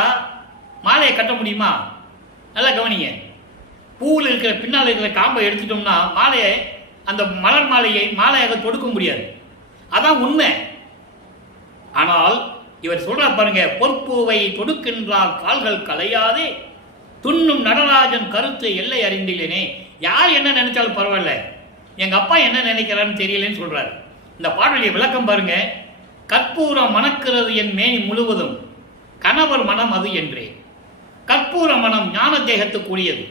மாலையை கட்ட முடியுமா? நல்லா கவனிங்க. பூவில் இருக்கிற பின்னால் இருக்கிற காம்பை எடுத்துட்டோம்னா மாலையை, அந்த மலர் மாலையை மாலையாக தொடுக்க முடியாது. அதான் உண்மை. ஆனால் இவர் சொல்றார் பாருங்க, பொற்பூவை தொடுக்கின்றார் கால்கள் களையாதே, துண்ணும் நடராஜன் கருத்து எல்லை அறிந்தில்லேனே. யார் என்ன நினைச்சாலும் பரவாயில்ல, எங்க அப்பா என்ன நினைக்கிறான்னு தெரியலன்னு சொல்றாரு. இந்த பாடலுடைய விளக்கம் பாருங்க. கற்பூரம் மணக்கிறது என் மேனி முழுவதும், கணவர் மனம் அது என்றே. கற்பூர மனம் ஞான தேகத்துக்குரியது.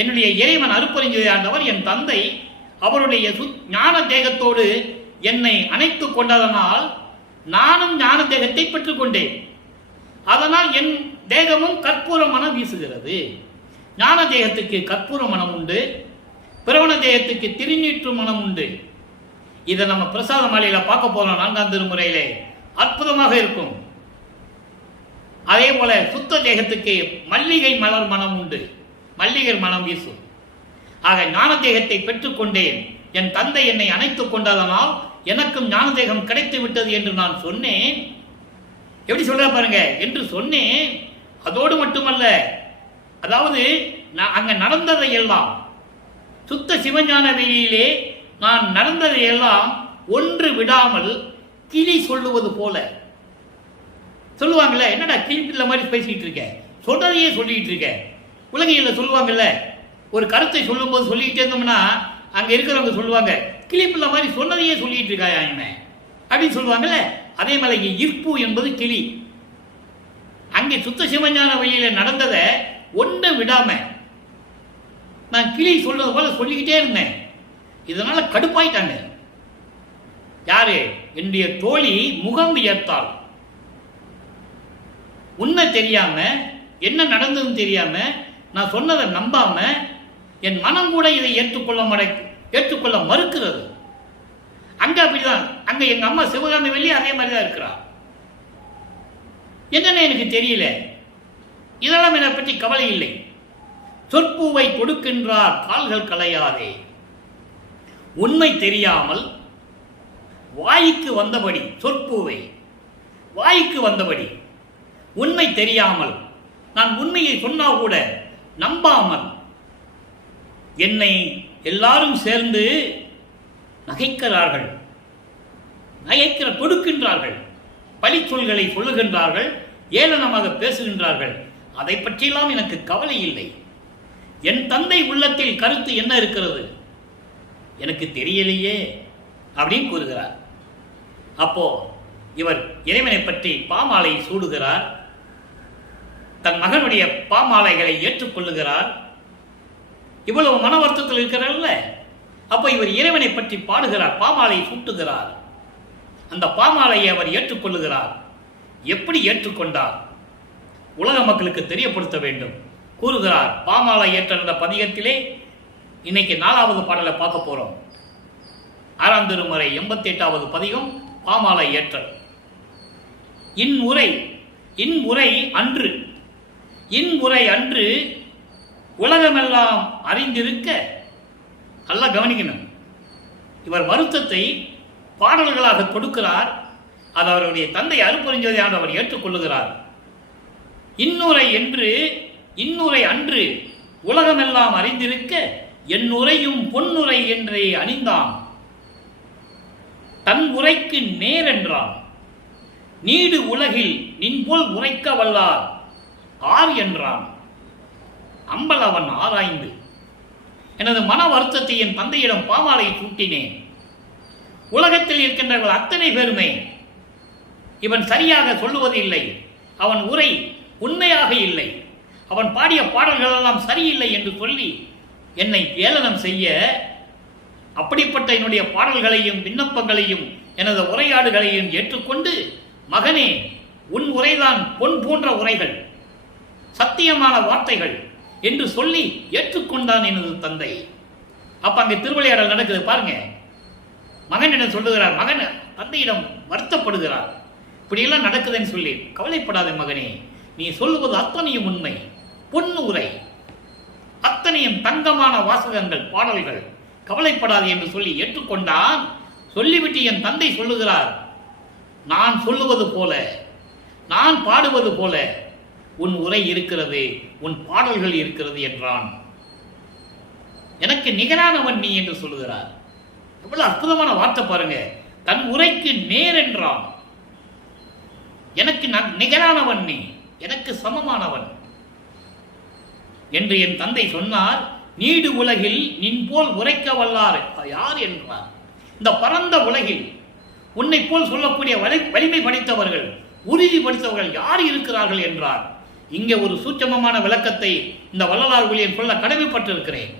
என்னுடைய இறைவன் அருப்பறிஞ்சதை ஆண்டவர் என் தந்தை அவருடைய ஞான தேகத்தோடு என்னை அணைத்துக் கொண்டதனால் நானும் ஞான தேகத்தை பெற்றுக் கொண்டேன். அதனால் என் தேகமும் கற்பூர மனம் வீசுகிறது. ஞான தேகத்துக்கு கற்பூர மனம் உண்டு, பிரவண தேகத்துக்கு திருநீற்று மனம் உண்டு. இதை நம்ம பிரசாத மாலையில பார்க்க போறோம். 4ஆம் திருமுறையிலே அற்புதமாக இருக்கும். அதே போல சுத்த தேகத்துக்கு மல்லிகை மலர் மனம் உண்டு, மல்லிகை மனம் வீசும். ஆக ஞான தேகத்தை பெற்றுக்கொண்டேன், என் தந்தை என்னை அணைத்துக் கொண்டதனால் எனக்கும் ஞான தேகம் கிடைத்து விட்டது என்று நான் சொன்னேன். எப்படி சொல்ற பாருங்க என்று சொன்னேன். அதோடு மட்டுமல்ல, அதாவது அங்க நடந்ததை எல்லாம், சுத்த சிவஞான வெளியிலே நான் நடந்ததை எல்லாம் ஒன்று விடாமல் கிளி சொல்லுவது போல சொல்லுவாங்கல்ல. என்னடா கிளிப்பில்ல மாதிரி பேசிட்டு இருக்க, சொன்னதையே சொல்லிட்டு இருக்க. உலகையில் சொல்லுவாங்கல்ல, ஒரு கருத்தை சொல்லும் போது சொல்லிக்கிட்டே இருந்தோம்னா அங்க இருக்கிறவங்க சொல்லுவாங்க, கிளிப்பில்ல மாதிரி சொன்னதையே சொல்லிட்டு இருக்காயா இவன் அப்படின்னு சொல்லுவாங்கல்ல. அதே மாதிரி ஈர்ப்பு என்பது கிளி. அங்கே சுத்த சிவஞான வழியில நடந்ததை ஒன்றை விடாம நான் கிளி சொல்றது போல சொல்லிக்கிட்டே இருந்தேன். இதனால கடுப்பாயிட்டாங்க. யாரு? என்னுடைய தோழி முகம் வியர்த்தாள். உண்மை தெரியாம, என்ன நடந்ததுன்னு தெரியாம, நான் சொன்னதை நம்பாம என் மனம் கூட இதை ஏற்றுக்கொள்ள மறுக்கிறது. அங்க அப்படிதான். அங்க எங்க அம்மா சிவகாமி வெள்ளி அதே மாதிரிதான் இருக்கிறா. என்னன்னு எனக்கு தெரியல. இதெல்லாம் என்னை பற்றி கவலை இல்லை. சொற்பூவை கொடுக்கின்றார் கால்கள் களையாதே. உண்மை தெரியாமல் வாய்க்கு வந்தபடி, சொற்பூவை வாய்க்கு வந்தபடி, உண்மை தெரியாமல் நான் உண்மையை சொன்னா கூட நம்பாமல் என்னை எல்லாரும் சேர்ந்து நகைக்கிறார்கள், கொடுக்கின்றார்கள், பழி சொல்களை சொல்லுகின்றார்கள், ஏளனமாக பேசுகின்றார்கள். அதை பற்றியெல்லாம் எனக்கு கவலை இல்லை. என் தந்தை உள்ளத்தில் கருத்து என்ன இருக்கிறது எனக்கு தெரியலையே அப்படின்னு கூறுகிறார். அப்போ இவர் இறைவனை பற்றி பாமாலை சூடுகிறார், தன் மகனுடைய பாமாலைகளை ஏற்றுக்கொள்ளுகிறார். இவ்வளவு மன வருத்தத்தில் இருக்கிறார்ல, அப்ப இவர் இறைவனை பற்றி பாடுகிறார், பாமாலை சூட்டுகிறார். அந்த பாமாலையை அவர் ஏற்றுக்கொள்ளுகிறார். எப்படி ஏற்றுக்கொண்டார்? உலக மக்களுக்கு தெரியப்படுத்த வேண்டும் கூறுகிறார். பாமாலை ஏற்ற அந்த பதிகத்திலே இன்னைக்கு 4வது பாடலை பார்க்க போறோம். 6ஆம் திருமுறை 88வது பதிகம் பாமாலை ஏற்றல். இன்முறை அன்று, இன்முறை அன்று உலகமெல்லாம் அறிந்திருக்க. நல்லா கவனிக்கணும். இவர் வருத்தத்தை பாடல்களாக கொடுக்கிறார். அது அவருடைய தந்தை அருப்பறிஞ்சதையான அவர் ஏற்றுக்கொள்ளுகிறார். இன்னுரை அன்று உலகமெல்லாம் அறிந்திருக்க என்னுரையும் பொன்னுரை என்றே அணிந்தான். தன் உரைக்கு நேர் என்றான். நீடு உலகில் நின்போல் உரைக்க வல்லார் ஆர் என்றான். அம்பல் அவன் ஆராய்ந்து எனது மன வருத்தத்தை என் தந்தையிடம் பாமாலை சூட்டினேன். உலகத்தில் இருக்கின்றவர்கள் அத்தனை பேருமே இவன் சரியாக சொல்லுவதில்லை, அவன் உரை உண்மையாக இல்லை, அவன் பாடிய பாடல்கள் எல்லாம் சரியில்லை என்று சொல்லி என்னை ஏளனம் செய்ய, அப்படிப்பட்ட என்னுடைய பாடல்களையும் விண்ணப்பங்களையும் எனது உரையாடுகளையும் ஏற்றுக்கொண்டு, மகனே உன் உரைதான் பொன் போன்ற உரைகள், சத்தியமான வார்த்தைகள் என்று சொல்லி ஏற்றுக்கொண்டான் எனது தந்தை. அப்ப அங்கே திருவிளையாடல் நடக்குது பாருங்க. மகனிடம் சொல்லுகிறார். மகன் தந்தையிடம் வருத்தப்படுகிறார். இப்படியெல்லாம் நடக்குதுன்னு சொல்லி, கவலைப்படாத மகனே, நீ சொல்லுவது அத்தனையும் உண்மை, பொன்னு உரை, அத்தனையும் தங்கமான வாசகங்கள், பாடல்கள், கவலைப்படாது என்று சொல்லி ஏற்றுக்கொண்டான். சொல்லிவிட்டு என் தந்தை சொல்லுகிறார், நான் சொல்லுவது போல, நான் பாடுவது போல உன் உரை இருக்கிறது, உன் பாடல்கள் இருக்கிறது என்றான். எனக்கு நிகரானவன் நீ என்று சொல்லுகிறார். எவ்வளவு அற்புதமான வார்த்தை பாருங்க. தன் உரைக்கு நேர் என்றான். எனக்கு நிகரானவன் நீ, எனக்கு சமமானவன் என்று என் தந்தை சொன்னார். நீடு உலகில் நின் போல் உரைக்க வல்லார் யார் என்றார். இந்த பரந்த உலகில் உன்னை போல் சொல்லக்கூடிய வலிமை படைத்தவர்கள், உறுதி படைத்தவர்கள் யார் இருக்கிறார்கள் என்றார். இங்கே ஒரு சூட்சமமான விளக்கத்தை இந்த வள்ளலார் ஊழியன் சொல்ல கடமைப்பட்டிருக்கிறேன்.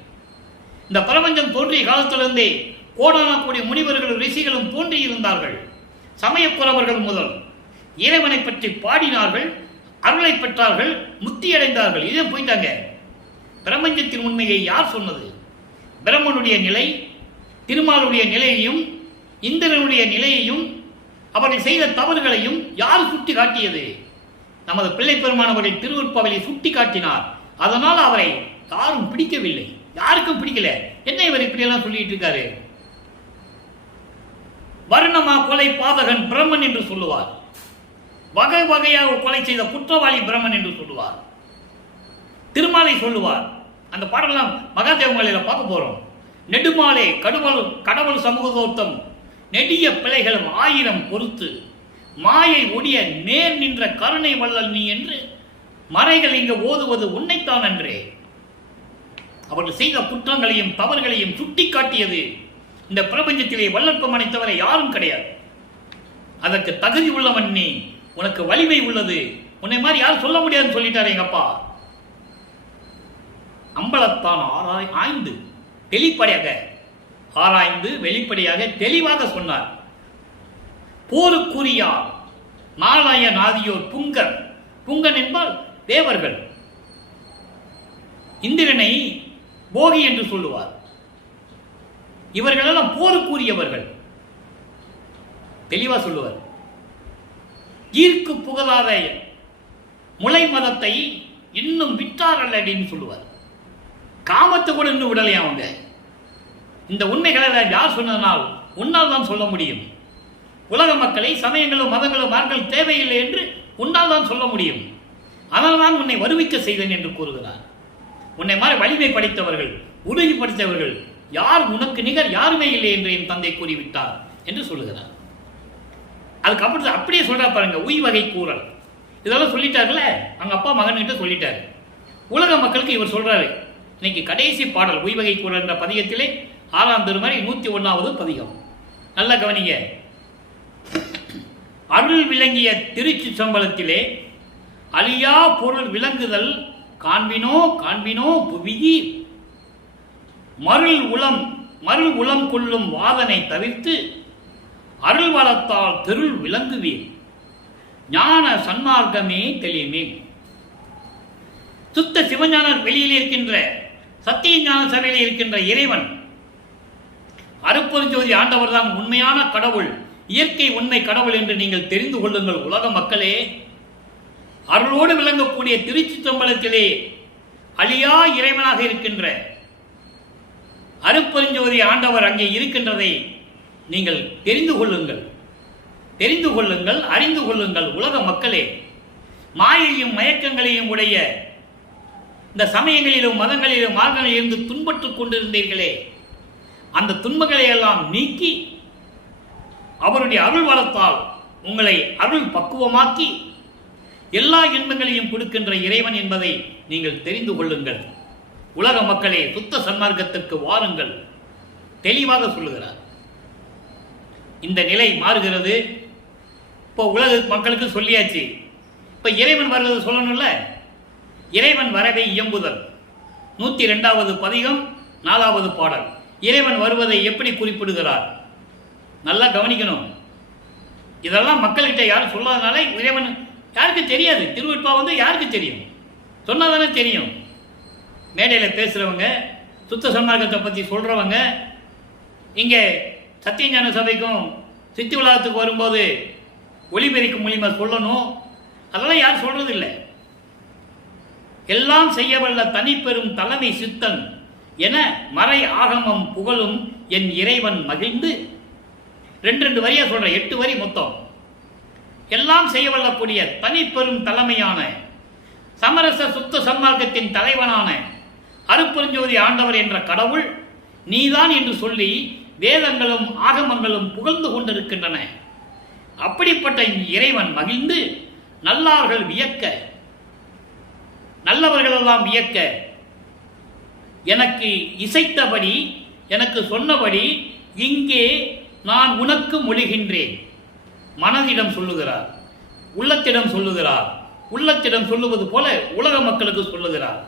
இந்த பிரபஞ்சம் தோன்றிய காலத்திலிருந்தே கோடான கூடிய முனிவர்களும் ரிஷிகளும் தோன்றியிருந்தார்கள். சமயக்குறவர்கள் முதல் இறைவனை பற்றி பாடினார்கள், அருளை பெற்றார்கள், முக்தி அடைந்தார்கள். இதே போயிட்டாங்க. பிரபஞ்சத்தின் உண்மையை யார் சொன்னது? பிரம்மனுடைய நிலை, திருமாலுடைய நிலையையும் இந்திரனுடைய நிலையையும் அவர்கள் செய்த தவறுகளையும் யார் சுட்டி காட்டியது? நமது பிள்ளை பெருமானவர்கள் திருவருட்பாவிலை சுட்டி காட்டினார். அதனால் அவரை யாரும் பிடிக்கவில்லை, யாருக்கும் பிடிக்கல. என்ன இவர் இப்படியெல்லாம் சொல்லிட்டு இருக்காரு? வர்ணமா கொலை பாதகன் பிரம்மன் என்று சொல்லுவார். வகை வகையாக கொலை செய்த குற்றவாளி பிரம்மன் என்று சொல்லுவார். திருமாலை சொல்லுவார். அந்த பாடலாம் மகாதேவங்களில பார்க்க போறோம். நெடுமாலே கடவுள் சமூகத்தோட்டம் நெடிய பிழைகளும் 1000 பொறுத்து மாயை ஒடிய நேர் நின்ற கருணை வள்ளல் நீ என்று மறைகள் இங்கு ஓதுவது உன்னைத்தான் அன்றே. அவர்கள் செய்த குற்றங்களையும் தவறுகளையும் சுட்டி காட்டியது இந்த பிரபஞ்சத்திலே வல்லற்பம் அனைத்தவரை யாரும் கிடையாது. அதற்கு தகுதி உள்ளவன் நீ, உனக்கு வலிமை உள்ளது, உன்னை மாதிரி யாரும் சொல்ல முடியாதுன்னு சொல்லிட்டாரு எங்க அப்பா. அம்பலத்தான் ஆய்ந்து வெளிப்படையாக ஆராய்ந்து வெளிப்படையாக தெளிவாக சொன்னார். போருக்குரியார் நாளாய நாதியோர் புங்கன். புங்கன் என்பால் தேவர்கள். இந்திரனை போகி என்று சொல்லுவார். இவர்களெல்லாம் போருக்குரியவர்கள். தெளிவா சொல்லுவார். ஈர்க்கு புகழாத முளை மதத்தை இன்னும் விட்டார்கள் அப்படின்னு சொல்லுவார். காமத்தை கூட இன்னும் விடலையா அவங்க. இந்த உண்மைகளை யார் சொன்னதனால் உன்னால் தான் சொல்ல முடியும். உலக மக்களை சமயங்களும் மதங்களும் மார்கள் தேவையில்லை என்று உன்னால் தான் சொல்ல முடியும். அதனால் தான் உன்னை வருவிக்க செய்தேன் என்று கூறுகிறார். உன்னை மாதிரி வலிமை படைத்தவர்கள், உறுதி படைத்தவர்கள் யார் உனக்கு நிகர் யாருமே இல்லை என்று என் தந்தை கூறிவிட்டார் என்று சொல்லுகிறார். அதுக்கப்புறம் அப்படியே சொல்றா பாருங்க. உய் வகை கூறல் இதெல்லாம் சொல்லிட்டாருல, அவங்க அப்பா மகன்கிட்ட சொல்லிட்டாரு. உலக மக்களுக்கு இவர் சொல்றாரு. இன்னைக்கு கடைசி பாடல் உய் வகை கூறல் என்ற பதிகத்திலே 6ஆம் திருமறை 101வது பதிகம். நல்லா கவனிங்க. அருள் விளங்கிய திருச்சி சம்பளத்திலே அழியா பொருள் விளங்குதல் காண்பினோ காண்பினோ புவியி மருள் உளம் கொள்ளும் வாதனை தவிர்த்து அருள் வளத்தால் தெருள் விளங்குவீர் ஞான சன்மார்க்கமே தெளிமே. சுத்த சிவஞான வெளியில் இருக்கின்ற சத்திய ஞான சபையில் இருக்கின்ற இறைவன் அருட்பெருஞ்சோதி ஆண்டவர் தான் உண்மையான கடவுள், இயற்கை உண்மை கடவுள் என்று நீங்கள் தெரிந்து கொள்ளுங்கள். உலக மக்களே, அருளோடு விளங்கக்கூடிய திருச்சி தம்பலத்திலே அழியா இறைவனாக இருக்கின்ற அருட்பெருஞ்சோதி ஆண்டவர் அங்கே இருக்கின்றதை நீங்கள் தெரிந்து கொள்ளுங்கள், தெரிந்து கொள்ளுங்கள், அறிந்து கொள்ளுங்கள். உலக மக்களே, மாயையும் மயக்கங்களையும் உடைய இந்த சமயங்களிலும் மதங்களிலும் மார்க்கங்களில் இருந்து துன்பற்றுக் கொண்டிருந்தீர்களே, அந்த துன்பங்களை எல்லாம் நீக்கி அவருடைய அருள் வளத்தால் உங்களை அருள் பக்குவமாக்கி எல்லா இன்பங்களையும் கொடுக்கின்ற இறைவன் என்பதை நீங்கள் தெரிந்து கொள்ளுங்கள். உலக மக்களே, சுத்த சன்மார்க்கத்திற்கு வாருங்கள். தெளிவாக சொல்லுகிறார். இந்த நிலை மாறுகிறது. இப்போ உலக மக்களுக்கு சொல்லியாச்சு. இப்போ இறைவன் வருவது சொல்லணும்ல. இறைவன் வரவை இயம்புதல் 102வது பதிகம் 4வது பாடல். இறைவன் வருவதை எப்படி குறிப்பிடுகிறார்? நல்லா கவனிக்கணும். இதெல்லாம் மக்கள்கிட்ட யாரும் சொல்லாதனால இறைவன் யாருக்கு தெரியாது. திருவருட்பா யாருக்கு தெரியும்? சொன்னாதானே தெரியும். மேடையில் பேசுகிறவங்க, சுத்த சன்மார்க்கத்தை பற்றி சொல்கிறவங்க, இங்கே சத்தியஞான சபைக்கும் சித்தி உலகத்துக்கு வரும்போது ஒளிபெருக்கும் மூலியமா சொல்லணும். அதெல்லாம் யாரும் சொல்றதில்லை. எல்லாம் செய்யவல்ல தனிப்பெரும் தலைமை சித்தன் என மறை ஆகமம் புகழும் என் இறைவன் மகிழ்ந்து. ரெண்டு வரியா சொல்ற, 8 வரி மொத்தம். எல்லாம் செய்யவல்லக்கூடிய தனிப்பெரும் தலைமையான சமரச சுத்த சன்மார்க்கத்தின் தலைவனான அருட்பெருஞ்சோதி ஆண்டவர் என்ற கடவுள் நீதான் என்று சொல்லி வேதங்களும் ஆகமங்களும் புகழ்ந்து கொண்டிருக்கின்றன. அப்படிப்பட்ட இறைவன் மகிழ்ந்து நல்லார்கள் வியக்க, நல்லவர்களெல்லாம் வியக்க, எனக்கு இசைத்தபடி, எனக்கு சொன்னபடி இங்கே நான் உனக்கு மொழிகின்றேன். மனதிடம் சொல்லுகிறார், உள்ளத்திடம் சொல்லுகிறார். உள்ளத்திடம் சொல்லுவது போல உலக மக்களுக்கு சொல்லுகிறார்.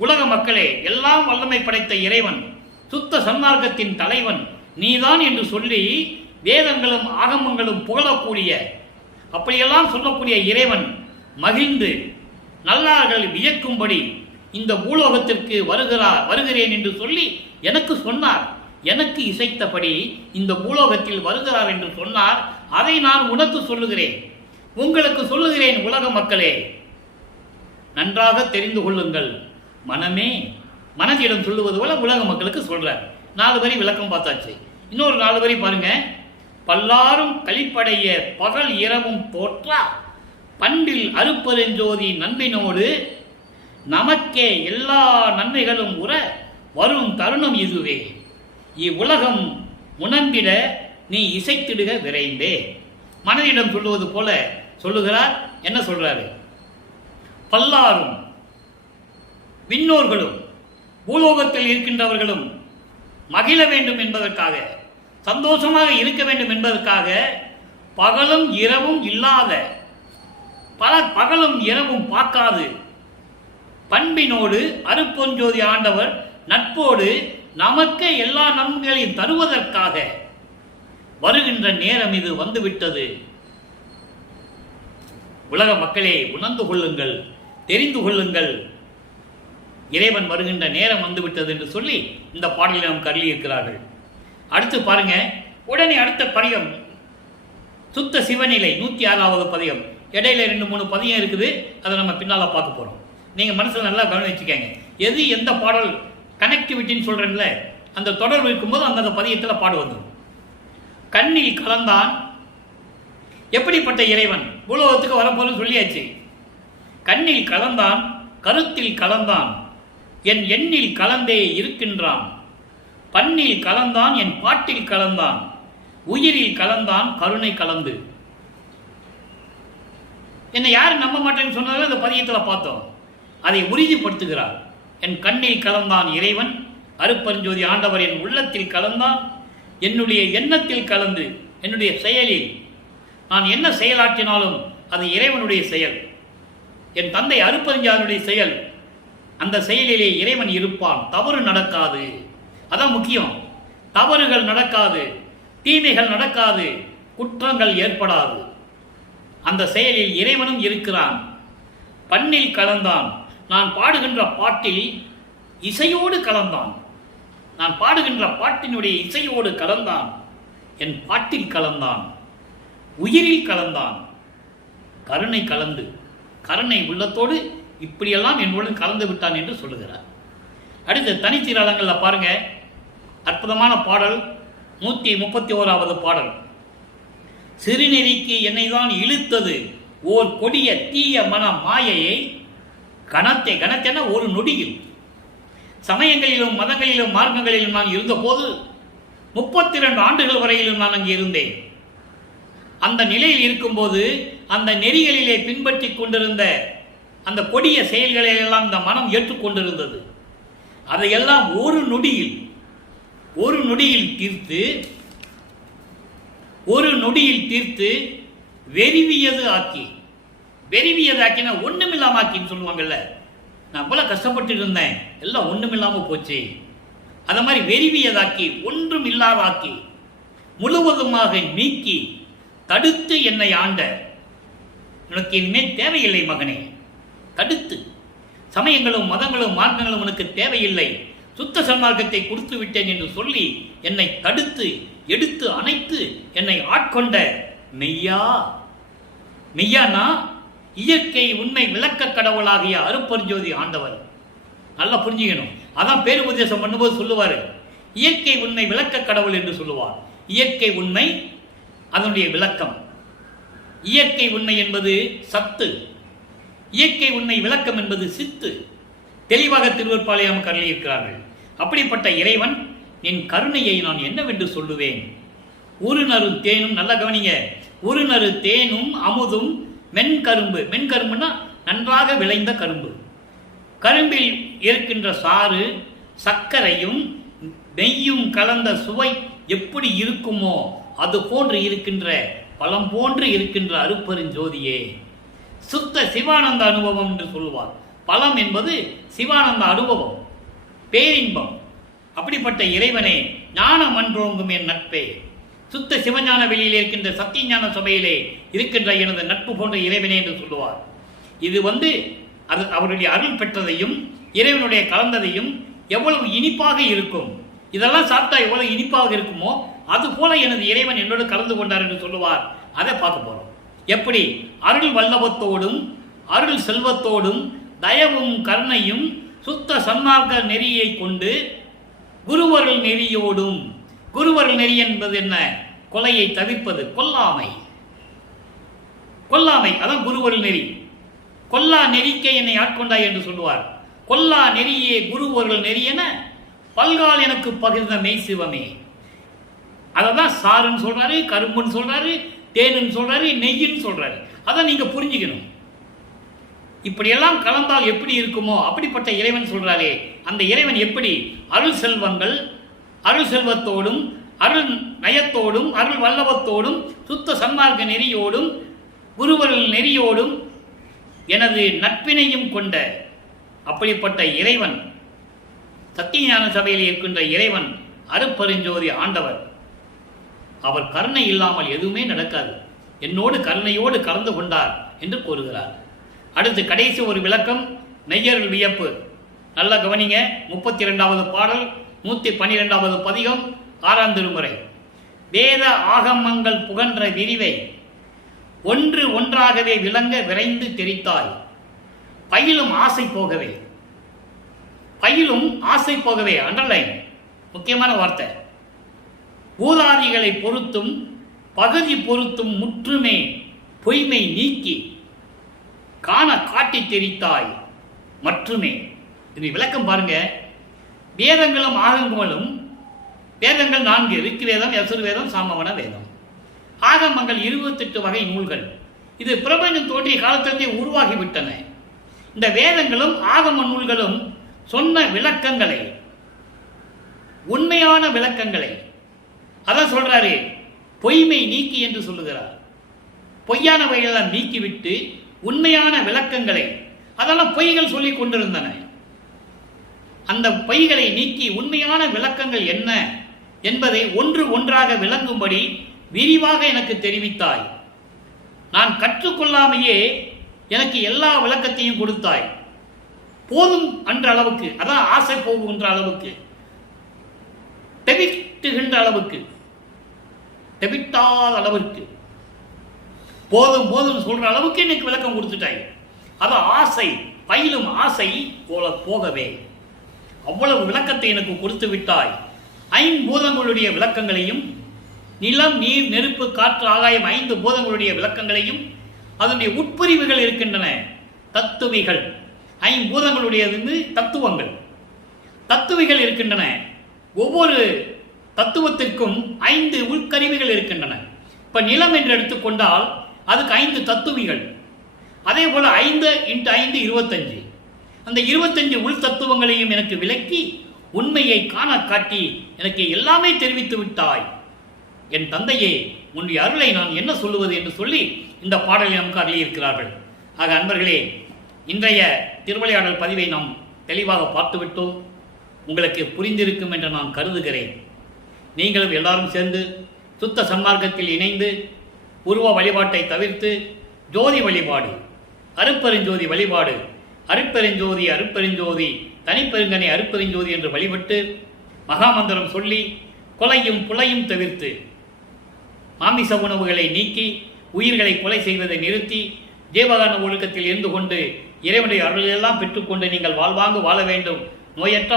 உலக மக்களே, எல்லாம் வல்லமை படைத்த இறைவன், சுத்த சன்மார்க்கத்தின் தலைவன் நீதான் என்று சொல்லி வேதங்களும் ஆகமங்களும் புகழக்கூடிய, அப்படியெல்லாம் சொல்லக்கூடிய இறைவன் மகிழ்ந்து நல்லார்கள் வியக்கும்படி இந்த பூலோகத்திற்கு வருகிறேன் என்று சொல்லி எனக்கு சொன்னார். எனக்கு இசைத்தபடி இந்த பூலோகத்தில் வருகிறார் என்று சொன்னார். அதை நான் உனக்கு சொல்லுகிறேன், உங்களுக்கு சொல்லுகிறேன். உலக மக்களே, நன்றாக தெரிந்து கொள்ளுங்கள். மனமே, மனதிடம் சொல்லுவது போல உலக மக்களுக்கு சொல்றார். 4 வரி விளக்கம் பார்த்தாச்சு. இன்னொரு 4 வரி பாருங்க. பல்லாரும் கழிப்படைய பகல் இரவும் தோற்றா பண்டில் அருட்பெருஞ்சோதி நண்பினோடு நமக்கே எல்லா நன்மைகளும் உற வரும் தருணம் இதுவே. இவ்வுலகம் உணர்ந்திட நீ இசைத்திடுக விரைந்தே. மனதிடம் சொல்லுவது போல சொல்லுகிறார். என்ன சொல்றாரு? பல்லாரும் விண்ணோர்களும் பூலோகத்தில் இருக்கின்றவர்களும் மகிழ வேண்டும் என்பதற்காக, சந்தோஷமாக இருக்க வேண்டும் என்பதற்காக பகலும் இரவும் இல்லாத, பகலும் இரவும் பார்க்காது பண்பினோடு அருட்பெருஞ்சோதி ஆண்டவர் நட்போடு நமக்கு எல்லா நன்மைகளையும் தருவதற்காக வருகின்ற நேரம் இது வந்துவிட்டது. உலக மக்களே, உணர்ந்து கொள்ளுங்கள், தெரிந்து கொள்ளுங்கள். இறைவன் வருகின்ற நேரம் வந்துவிட்டது என்று சொல்லி இந்த பாடலில் நமக்கு அருளி இருக்கிறார்கள். அடுத்து பாருங்க, உடனே அடுத்த பதியம் சுத்த சிவநிலை 106வது பதியம். இடையில 2-3 பதியம் இருக்குது, அதை நம்ம பின்னால பார்க்க போறோம். நீங்க மனசுல நல்லா கவனிச்சுக்கங்க. எது எந்த பாடல் கனெக்டிவிட்டின்னு சொல்றேன்ல, அந்த தொடர்பு இருக்கும்போது அந்த பதியத்தில் பாடு வந்துடும். கண்ணில் கலந்தான். எப்படிப்பட்ட இறைவன்? பூலோகத்துக்கு வரப்போன்னு சொல்லியாச்சு. கண்ணில் கலந்தான், கருத்தில் கலந்தான், என் எண்ணில் கலந்தே இருக்கின்றான். பண்ணில் கலந்தான், என் பாட்டில் கலந்தான், உயிரில் கலந்தான், கருணை கலந்து. என்னை யாரும் நம்ப மாட்டேன்னு சொன்னதால அந்த பதியத்தில் பார்த்தோம். அதை உறுதிப்படுத்துகிறார். என் கண்ணில் கலந்தான் இறைவன் அருட்பெருஞ்சோதி ஆண்டவர், என் உள்ளத்தில் கலந்தான், என்னுடைய எண்ணத்தில் கலந்து, என்னுடைய செயலில் நான் என்ன செயலாற்றினாலும் அது இறைவனுடைய செயல், என் தந்தை அருட்பெருஞ்சானுடைய செயல். அந்த செயலிலே இறைவன் இருப்பான். தவறு நடக்காது. அதான் முக்கியம். தவறுகள் நடக்காது, தீமைகள் நடக்காது, குற்றங்கள் ஏற்படாது. அந்த செயலில் இறைவனும் இருக்கிறான். பண்ணில் கலந்தான். நான் பாடுகின்ற பாட்டில் இசையோடு கலந்தான். நான் பாடுகின்ற பாட்டினுடைய இசையோடு கலந்தான். என் பாட்டில் கலந்தான், உயிரில் கலந்தான், கருணை கலந்து, கருணை உள்ளத்தோடு இப்படியெல்லாம் என்னுடன் கலந்து விட்டான் என்று சொல்லுகிறார். அடுத்து தனிச்சீராளங்களில் பாருங்க, அற்புதமான பாடல் 131வது பாடல். சிறுநெறிக்கு என்னை தான் இழுத்தது ஓர் கொடிய தீய மன மாயையை கணத்தென ஒரு நொடியில். சமயங்களிலும் மதங்களிலும் மார்க்கங்களிலும் நான் இருந்தபோது 32 ஆண்டுகள் வரையிலும் நான் அங்கே இருந்தேன். அந்த நிலையில் இருக்கும்போது அந்த நெறிகளிலே பின்பற்றி கொண்டிருந்த அந்த கொடிய செயல்களை எல்லாம் இந்த மனம் ஏற்றுக்கொண்டிருந்தது. அதையெல்லாம் ஒரு நொடியில் தீர்த்து வெறிவியது ஆக்கினா ஒண்ணுமில்லாம ஆக்கின்னு சொல்லுவாங்கல்ல. நான் போல கஷ்டப்பட்டு இருந்தேன், எல்லாம் ஒண்ணுமில்லாம போச்சு. அந்த மாதிரி வெறிவியதாக்கி, ஒன்றும் இல்லாதாக்கி, முழுவதுமாக நீக்கி தடுத்து என்னை ஆண்ட. உனக்கு இனிமேல் தேவையில்லை மகனே. தடுத்து, சமயங்களும் மதங்களும் மார்க்கங்களும் உனக்கு தேவையில்லை. சுத்த சன்மார்க்கத்தை கொடுத்து விட்டேன் என்று சொல்லி என்னை தடுத்து எடுத்து அணைத்து என்னை ஆட்கொண்ட மெய்யா. மெய்யானா இயற்கை உண்மை விளக்க கடவுளாகிய அருட்பெருஞ்சோதி ஆண்டவர். நல்லா புரிஞ்சுக்கணும். அதான் பேருபதேசம் பண்ணும்போது சொல்லுவார், இயற்கை உண்மை விளக்க கடவுள் என்று சொல்லுவார். இயற்கை உண்மை அதனுடைய விளக்கம். இயற்கை உண்மை என்பது சத்து, இயற்கை உண்மை விளக்கம் என்பது சித்து. தெளிவாக திருவருட்பாளையம் கருளி இருக்கிறார்கள். அப்படிப்பட்ட இறைவன், என் கருணையை நான் என்னவென்று சொல்லுவேன்? ஒரு நறு தேனும், நல்ல கவனிங்க, ஒரு நறு தேனும் அமுதும் மென்கரும்பு. மென்கரும்புனா நன்றாக விளைந்த கரும்பு. கரும்பில் இருக்கின்ற சாறு சர்க்கரையும் நெய்யும் கலந்த சுவை எப்படி இருக்குமோ அது போன்று இருக்கின்ற, பழம் போன்று இருக்கின்ற அருட்பெருஞ்சோதியே, சுத்த சிவானந்த அனுபவம் என்று சொல்லுவார். பழம் என்பது சிவானந்த அனுபவம், பேரின்பம். அப்படிப்பட்ட இறைவனே, ஞான மன்றோங்கும் என் நட்பே, சுத்த சிவஞான வெளியில் இருக்கின்ற சத்தியஞான சபையிலே இருக்கின்ற எனது நட்பு போன்ற இறைவனே என்று சொல்லுவார். இது அது அவருடைய அருள் பெற்றதையும் இறைவனுடைய கலந்ததையும் எவ்வளவு இனிப்பாக இருக்கும், இதெல்லாம் சாப்பிட்டா எவ்வளவு இனிப்பாக இருக்குமோ அது போல எனது இறைவன் என்னோடு கலந்து கொண்டார் என்று சொல்லுவார். அதை பார்க்க போறோம். எப்படி அருள் வல்லபத்தோடும் அருள் செல்வத்தோடும் தயவும் கருணையும் சுத்த சன்மார்க்க நெறியை கொண்டு குருவருள் நெறியோடும். குருவருள் நெறி என்பது என்ன? கொலையை தவிர்ப்பது, கொல்லாமை. கொல்லாமை அதான் குருவருள் நெறி. கொல்லா நெறிக்கை என்னை ஆட்கொண்டாய் என்று சொல்லுவார். கொல்லா நெறியே குருவருள் நெறி என பல்கால் எனக்கு பகிர்ந்த மெய் சிவமே. அதான் சாருன்னு சொல்றாரு, கரும்புன்னு சொல்றாரு, தேனுன்னு சொல்றாரு, நெய்யின்னு சொல்றாரு. அதான் நீங்க புரிஞ்சுக்கணும். இப்படியெல்லாம் கலந்தால் எப்படி இருக்குமோ அப்படிப்பட்ட இறைவன் சொல்றாரே, அந்த இறைவன் எப்படி அருள் செல்வங்கள், அருள் செல்வத்தோடும் அருள் நயத்தோடும் அருள் வல்லவத்தோடும் சுத்த சன்மார்க்க நெறியோடும் குருவருள் நெறியோடும் எனது நட்பினையும் கொண்ட அப்படிப்பட்ட இறைவன், சத்தியஞான சபையில் இருக்கின்ற இறைவன் அருட்பெருஞ்சோதி ஆண்டவர். அவர் கருணை இல்லாமல் எதுவுமே நடக்காது. என்னோடு கருணையோடு கலந்து கொண்டார் என்று கூறுகிறார். அடுத்து கடைசி ஒரு விளக்கம், நெய்யருள் வியப்பு. நல்ல கவனிங்க. 32வது பாடல், 112வது பதிகம், 6ஆம் திருமுறை. வேத ஆகமங்கள் புகன்ற விரிவை ஒன்று ஒன்றாகவே விளங்க விரைந்து தெரித்தாய். பயிலும் ஆசை போகவே, பயிலும் ஆசை போகவே, அண்டர்லைன், முக்கியமான வார்த்தை. பூதாதிகளை பொறுத்தும் பகுதி பொறுத்தும் முற்றுமே பொய்மை நீக்கி காண காட்டி தெரித்தாய் மற்றுமே. இது விளக்கம் பாருங்க. வேதங்களும் ஆகமங்களும், வேதங்கள் 4, ரிக்வேதம், யசுர்வேதம், சாமவன வேதம். ஆகமங்கள் 28 வகை நூல்கள். இது பிரபஞ்சம் தோன்றிய காலத்திலே உருவாகிவிட்டன. இந்த வேதங்களும் ஆகம நூல்களும் சொன்ன விளக்கங்களை, உண்மையான விளக்கங்களை, அதான் சொல்றாரு பொய்மை நீக்கி என்று சொல்லுகிறார். பொய்யானவைகளெல்லாம் நீக்கிவிட்டு உண்மையான விளக்கங்களை, அதெல்லாம் பொய்கள் சொல்லிக் கொண்டிருந்தன. அந்த பொய்களை நீக்கி உண்மையான விளக்கங்கள் என்ன என்பதை ஒன்று ஒன்றாக விளங்கும்படி விரிவாக எனக்கு தெரிவித்தாய். நான் கற்றுக்கொள்ளாமையே எனக்கு எல்லா விளக்கத்தையும் கொடுத்தாய். போதும் என்ற அளவுக்கு, அதான் ஆசை போகுகின்ற அளவுக்கு, தெவிட்டுகின்ற அளவுக்கு, தெவிட்டாத அளவிற்கு, போதும் போதும் சொல்ற அளவுக்கு எனக்கு விளக்கம் கொடுத்துட்டாய். அதான் ஆசை, பயிலும் ஆசை போல போகவே அவ்வளவு விளக்கத்தை எனக்கு கொடுத்து விட்டாய். 5 பூதங்களுடைய விளக்கங்களையும், நிலம், நீர், நெருப்பு, காற்று, ஆகாயம் 5 பூதங்களுடைய விளக்கங்களையும், அதனுடைய உட்பிரிவுகள் இருக்கின்றன, தத்துவிகள். 5 பூதங்களுடைய தத்துவங்கள், தத்துவிகள் இருக்கின்றன. ஒவ்வொரு தத்துவத்திற்கும் 5 உள்கருவிகள் இருக்கின்றன. இப்ப நிலம் என்று எடுத்துக்கொண்டால் அதுக்கு 5 தத்துவிகள். அதே போல 5 × 5 25. அந்த 25 உள் தத்துவங்களையும் எனக்கு விளக்கி உண்மையை காண காட்டி எனக்கு எல்லாமே தெரிவித்து விட்டாய். என் தந்தையே, உன்னுடைய அருளை நான் என்ன சொல்லுவது என்று சொல்லி இந்த பாடலை நமக்கு அருளியிருக்கிறார்கள். ஆக அன்பர்களே, இன்றைய திருவிளையாடல் பதிவை நாம் தெளிவாக பார்த்துவிட்டோம். உங்களுக்கு புரிந்திருக்கும் என்று நான் கருதுகிறேன். நீங்களும் எல்லாரும் சேர்ந்து சுத்த சன்மார்க்கத்தில் இணைந்து உருவ வழிபாட்டை தவிர்த்து ஜோதி வழிபாடு, அருட்பெருஞ்சோதி வழிபாடு, அருட்பெருஞ்சோதி அருட்பெருஞ்சோதி தனிப்பெருங்கனை அருட்பெருஞ்சோதி என்று வழிபட்டு மகாமந்திரம் சொல்லி கொலையும் புலையும் தவிர்த்து மாமிச உணவுகளை நீக்கி உயிர்களை கொலை செய்வதை நிறுத்தி ஜீவகான ஒழுக்கத்தில் இருந்து கொண்டு இறைவனுடைய அருளெல்லாம் பெற்றுக்கொண்டு நீங்கள் வாழ்வாங்கு வாழ வேண்டும், நோயற்ற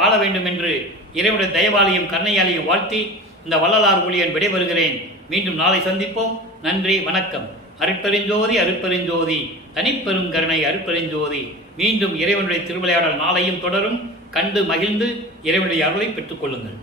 வாழ வேண்டும் என்று இறைவனுடைய தயவாலையும் கருணையாலையும் வாழ்த்தி இந்த வள்ளலார் ஊழியன் விடைபெறுகிறேன். மீண்டும் நாளை சந்திப்போம். நன்றி, வணக்கம். அருட்பெருஞ்சோதி அருட்பெருஞ்சோதி தனிப்பெருங்கருணை அருட்பெருஞ்சோதி. மீண்டும் இறைவனுடைய திருவிளையாடல் நாளையும் தொடரும். கண்டு மகிழ்ந்து இறைவனுடைய அருளை பெற்றுக் கொள்ளுங்கள்.